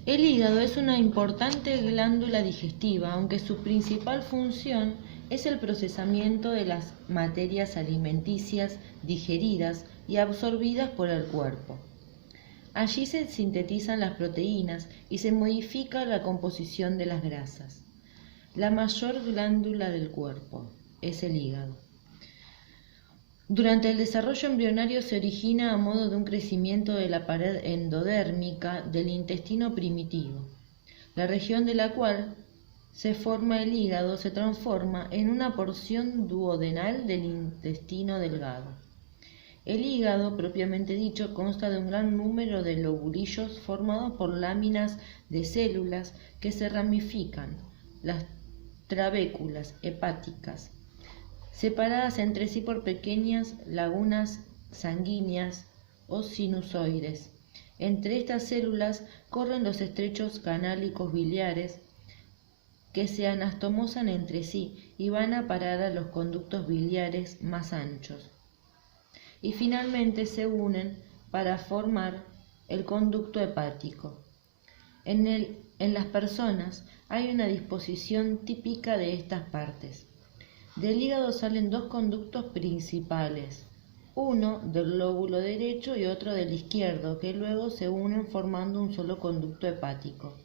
El hígado es una importante glándula digestiva, aunque su principal función es el procesamiento de las materias alimenticias digeridas y absorbidas por el cuerpo. Allí se sintetizan las proteínas y se modifica la composición de las grasas. La mayor glándula del cuerpo es el hígado. Durante el desarrollo embrionario se origina a modo de un crecimiento de la pared endodérmica del intestino primitivo, la región de la cual se forma el hígado se transforma en una porción duodenal del intestino delgado. El hígado, propiamente dicho, consta de un gran número de lobulillos formados por láminas de células que se ramifican, las trabéculas hepáticas, separadas entre sí por pequeñas lagunas sanguíneas o sinusoides. Entre estas células corren los estrechos canálicos biliares que se anastomosan entre sí y van a parar a los conductos biliares más anchos. Y finalmente se unen para formar el conducto hepático. En las personas hay una disposición típica de estas partes. Del hígado salen dos conductos principales, uno del lóbulo derecho y otro del izquierdo, que luego se unen formando un solo conducto hepático.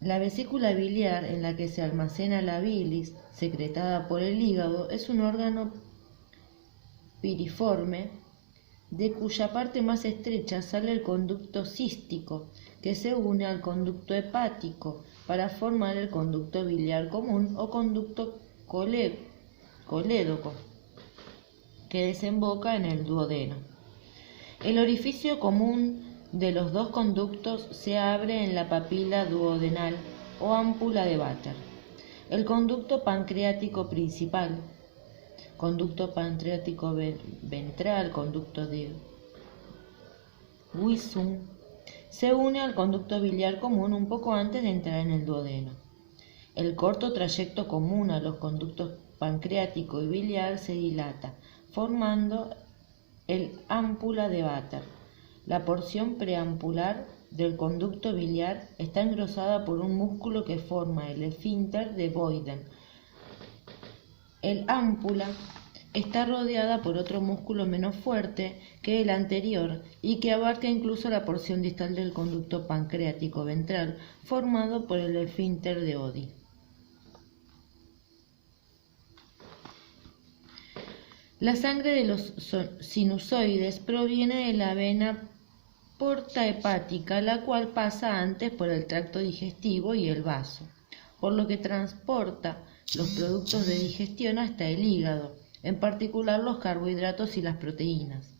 La vesícula biliar, en la que se almacena la bilis secretada por el hígado, es un órgano piriforme, de cuya parte más estrecha sale el conducto cístico, que se une al conducto hepático para formar el conducto biliar común o conducto colédoco, que desemboca en el duodeno. El orificio común de los dos conductos se abre en la papila duodenal o ámpula de Vater. El conducto pancreático principal, conducto pancreático ventral, conducto de Wisung, se une al conducto biliar común un poco antes de entrar en el duodeno. El corto trayecto común a los conductos pancreático y biliar se dilata, formando el ámpula de Vater. La porción preampular del conducto biliar está engrosada por un músculo que forma el esfínter de Boyden. El ámpula Está rodeada por otro músculo menos fuerte que el anterior y que abarca incluso la porción distal del conducto pancreático ventral formado por el esfínter de Oddi. La sangre de los sinusoides proviene de la vena porta hepática, la cual pasa antes por el tracto digestivo y el vaso, por lo que transporta los productos de digestión hasta el hígado, en particular los carbohidratos y las proteínas.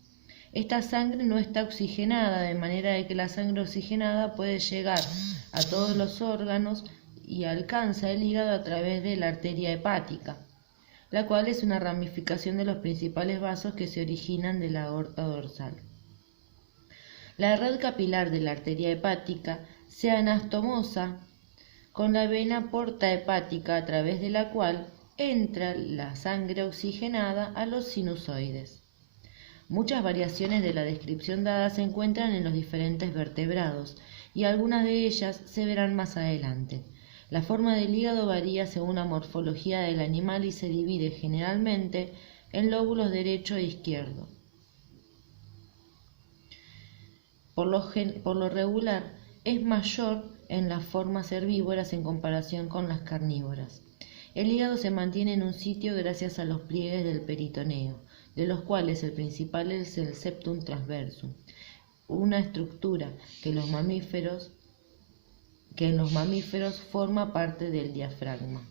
Esta sangre no está oxigenada, de manera de que la sangre oxigenada puede llegar a todos los órganos y alcanza el hígado a través de la arteria hepática, la cual es una ramificación de los principales vasos que se originan de la aorta dorsal. La red capilar de la arteria hepática se anastomosa con la vena porta hepática, a través de la cual entra la sangre oxigenada a los sinusoides. Muchas variaciones de la descripción dada se encuentran en los diferentes vertebrados y algunas de ellas se verán más adelante. La forma del hígado varía según la morfología del animal y se divide generalmente en lóbulos derecho e izquierdo. Por lo regular es mayor en las formas herbívoras en comparación con las carnívoras. El hígado se mantiene en un sitio gracias a los pliegues del peritoneo, de los cuales el principal es el septum transversum, una estructura que en los mamíferos forma parte del diafragma.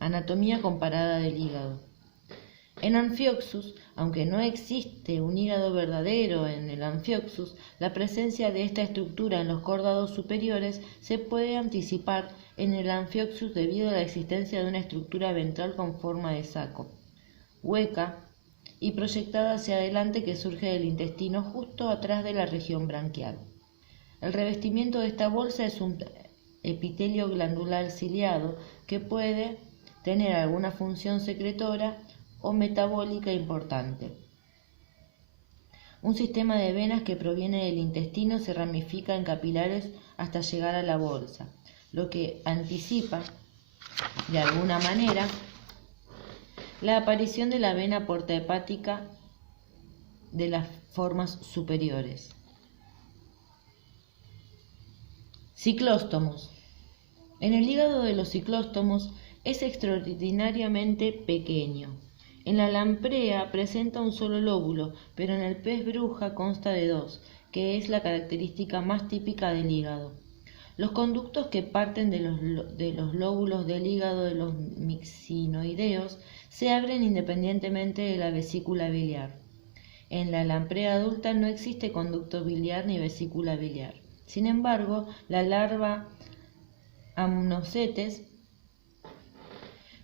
Anatomía comparada del hígado. En Amphioxus, aunque no existe un hígado verdadero en el Amphioxus, la presencia de esta estructura en los córdados superiores se puede anticipar en el Amphioxus debido a la existencia de una estructura ventral con forma de saco, hueca y proyectada hacia adelante, que surge del intestino justo atrás de la región branquial. El revestimiento de esta bolsa es un epitelio glandular ciliado que puede tener alguna función secretora o metabólica importante. Un sistema de venas que proviene del intestino se ramifica en capilares hasta llegar a la bolsa, lo que anticipa, de alguna manera, la aparición de la vena porta hepática de las formas superiores. Ciclóstomos. En el hígado de los ciclóstomos es extraordinariamente pequeño. En la lamprea presenta un solo lóbulo, pero en el pez bruja consta de dos, que es la característica más típica del hígado. Los conductos que parten de los lóbulos del hígado de los mixinoideos se abren independientemente de la vesícula biliar. En la lamprea adulta no existe conducto biliar ni vesícula biliar. Sin embargo, la larva Amnocetes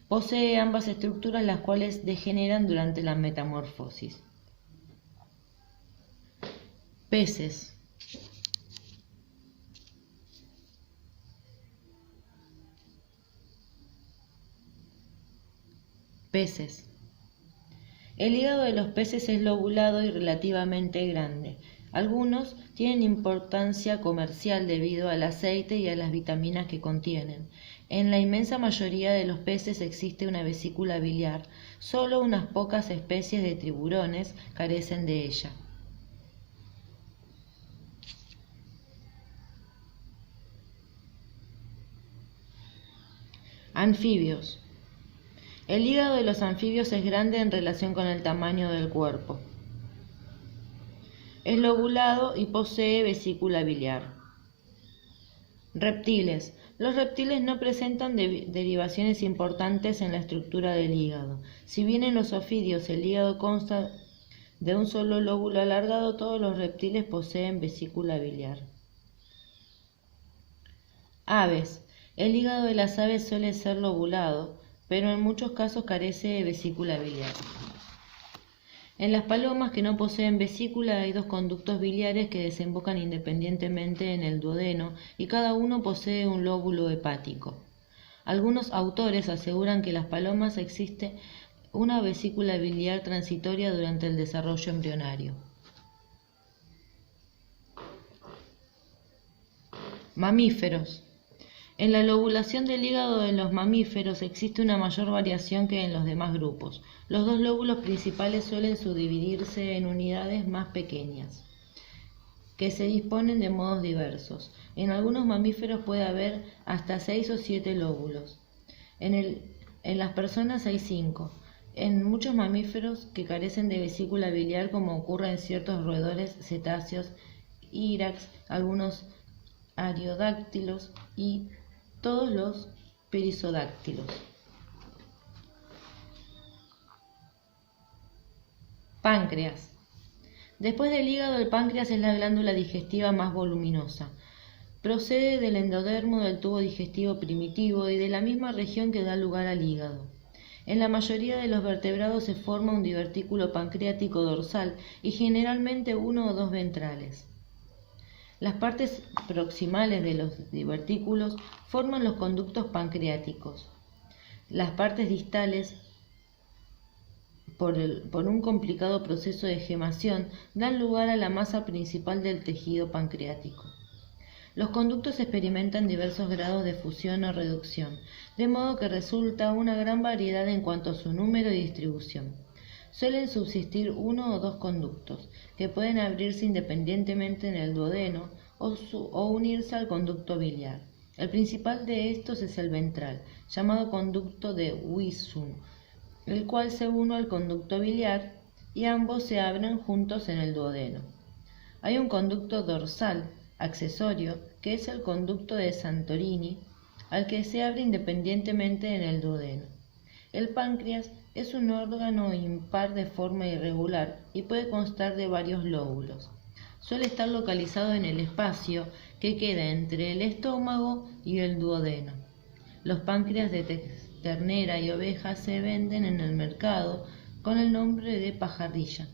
posee ambas estructuras, las cuales degeneran durante la metamorfosis. Peces. Peces. El hígado de los peces es lobulado y relativamente grande. Algunos tienen importancia comercial debido al aceite y a las vitaminas que contienen. En la inmensa mayoría de los peces existe una vesícula biliar. Solo unas pocas especies de tiburones carecen de ella. Anfibios. El hígado de los anfibios es grande en relación con el tamaño del cuerpo. Es lobulado y posee vesícula biliar. Reptiles. Los reptiles no presentan derivaciones importantes en la estructura del hígado. Si bien en los ofidios el hígado consta de un solo lóbulo alargado, todos los reptiles poseen vesícula biliar. Aves. El hígado de las aves suele ser lobulado, pero en muchos casos carece de vesícula biliar. En las palomas que no poseen vesícula hay dos conductos biliares que desembocan independientemente en el duodeno y cada uno posee un lóbulo hepático. Algunos autores aseguran que en las palomas existe una vesícula biliar transitoria durante el desarrollo embrionario. Mamíferos. En la lobulación del hígado en los mamíferos existe una mayor variación que en los demás grupos. Los dos lóbulos principales suelen subdividirse en unidades más pequeñas, que se disponen de modos diversos. En algunos mamíferos puede haber hasta 6 o 7 lóbulos. En las personas hay 5. En muchos mamíferos que carecen de vesícula biliar, como ocurre en ciertos roedores, cetáceos, írax, algunos ariodáctilos y todos los perisodáctilos. Páncreas. Después del hígado, el páncreas es la glándula digestiva más voluminosa. Procede del endodermo del tubo digestivo primitivo y de la misma región que da lugar al hígado. En la mayoría de los vertebrados se forma un divertículo pancreático dorsal y generalmente 1 o 2 ventrales. Las partes proximales de los divertículos forman los conductos pancreáticos. Las partes distales, por un complicado proceso de gemación, dan lugar a la masa principal del tejido pancreático. Los conductos experimentan diversos grados de fusión o reducción, de modo que resulta una gran variedad en cuanto a su número y distribución. Suelen subsistir 1 o 2 conductos, que pueden abrirse independientemente en el duodeno o unirse al conducto biliar. El principal de estos es el ventral, llamado conducto de Wisson, el cual se une al conducto biliar y ambos se abren juntos en el duodeno. Hay un conducto dorsal accesorio, que es el conducto de Santorini, al que se abre independientemente en el duodeno. El páncreas es un órgano impar de forma irregular y puede constar de varios lóbulos. Suele estar localizado en el espacio que queda entre el estómago y el duodeno. Los páncreas de ternera y oveja se venden en el mercado con el nombre de pajarilla.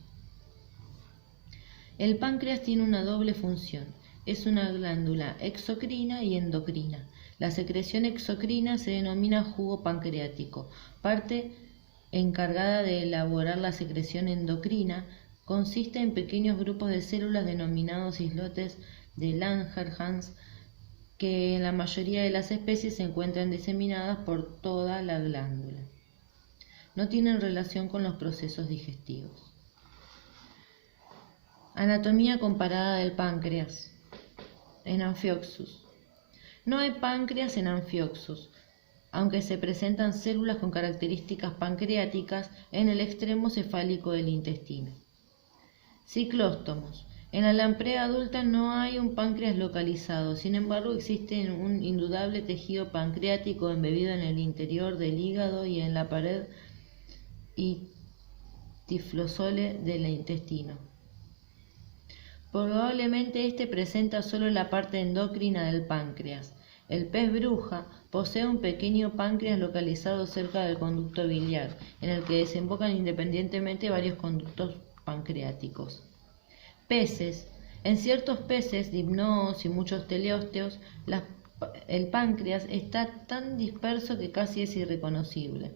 El páncreas tiene una doble función. Es una glándula exocrina y endocrina. La secreción exocrina se denomina jugo pancreático. Parte encargada de elaborar la secreción endocrina consiste en pequeños grupos de células denominados islotes de Langerhans, que en la mayoría de las especies se encuentran diseminadas por toda la glándula. No tienen relación con los procesos digestivos. Anatomía comparada del páncreas. En Amphioxus. No hay páncreas en Amphioxus, aunque se presentan células con características pancreáticas en el extremo cefálico del intestino. Ciclóstomos. En la lamprea adulta no hay un páncreas localizado, sin embargo existe un indudable tejido pancreático embebido en el interior del hígado y en la pared y tiflosole del intestino. Probablemente este presenta solo la parte endocrina del páncreas. El pez bruja posee un pequeño páncreas localizado cerca del conducto biliar, en el que desembocan independientemente varios conductos pancreáticos. Peces. En ciertos peces, dimnoos y muchos teleósteos, el páncreas está tan disperso que casi es irreconocible.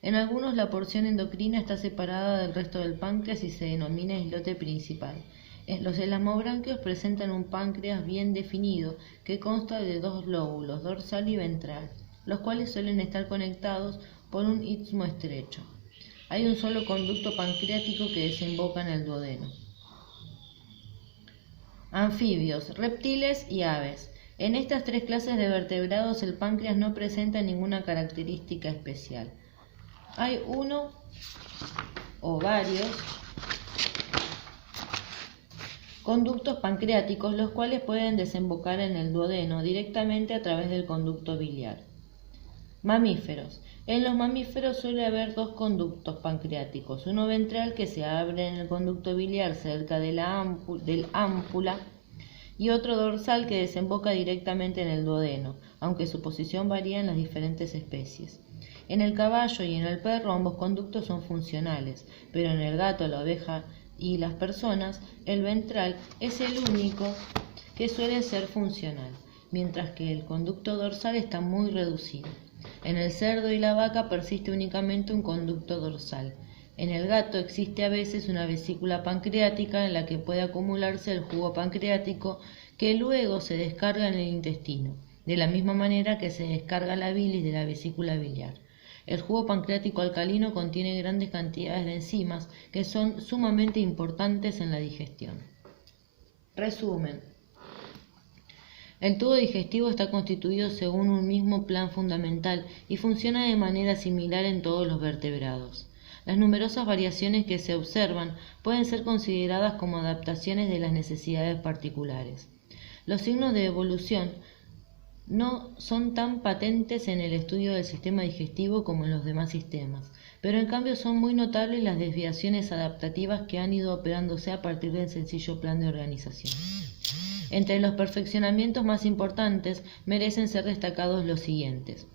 En algunos la porción endocrina está separada del resto del páncreas y se denomina islote principal. Los elasmobranquios presentan un páncreas bien definido que consta de 2 lóbulos, dorsal y ventral, los cuales suelen estar conectados por un istmo estrecho. Hay un solo conducto pancreático que desemboca en el duodeno. Anfibios, reptiles y aves. En estas 3 clases de vertebrados el páncreas no presenta ninguna característica especial. Hay uno o varios conductos pancreáticos, los cuales pueden desembocar en el duodeno directamente a través del conducto biliar. Mamíferos. En los mamíferos suele haber 2 conductos pancreáticos, uno ventral que se abre en el conducto biliar cerca de del ámpula y otro dorsal que desemboca directamente en el duodeno, aunque su posición varía en las diferentes especies. En el caballo y en el perro ambos conductos son funcionales, pero en el gato, la oveja y las personas, el ventral es el único que suele ser funcional, mientras que el conducto dorsal está muy reducido. En el cerdo y la vaca persiste únicamente un conducto dorsal. En el gato existe a veces una vesícula pancreática en la que puede acumularse el jugo pancreático que luego se descarga en el intestino. de la misma manera que se descarga la bilis de la vesícula biliar. El jugo pancreático alcalino contiene grandes cantidades de enzimas que son sumamente importantes en la digestión. Resumen. El tubo digestivo está constituido según un mismo plan fundamental y funciona de manera similar en todos los vertebrados. Las numerosas variaciones que se observan pueden ser consideradas como adaptaciones de las necesidades particulares. Los signos de evolución no son tan patentes en el estudio del sistema digestivo como en los demás sistemas, pero en cambio son muy notables las desviaciones adaptativas que han ido operándose a partir del sencillo plan de organización. Entre los perfeccionamientos más importantes merecen ser destacados los siguientes.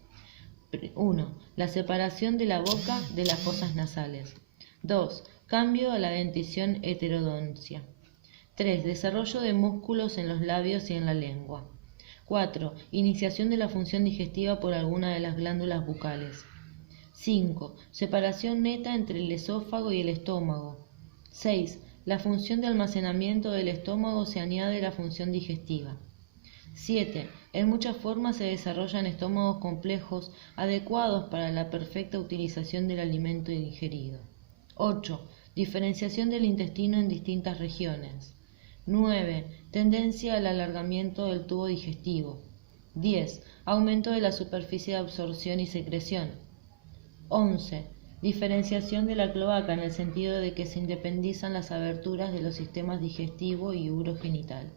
1. La separación de la boca de las fosas nasales. 2. Cambio a la dentición heterodoncia. 3. Desarrollo de músculos en los labios y en la lengua. 4. Iniciación de la función digestiva por alguna de las glándulas bucales. 5. Separación neta entre el esófago y el estómago. 6. La función de almacenamiento del estómago se añade a la función digestiva. 7. En muchas formas se desarrollan estómagos complejos adecuados para la perfecta utilización del alimento ingerido. 8. Diferenciación del intestino en distintas regiones. 9. Tendencia al alargamiento del tubo digestivo. 10. Aumento de la superficie de absorción y secreción. 11. Diferenciación de la cloaca en el sentido de que se independizan las aberturas de los sistemas digestivo y urogenital.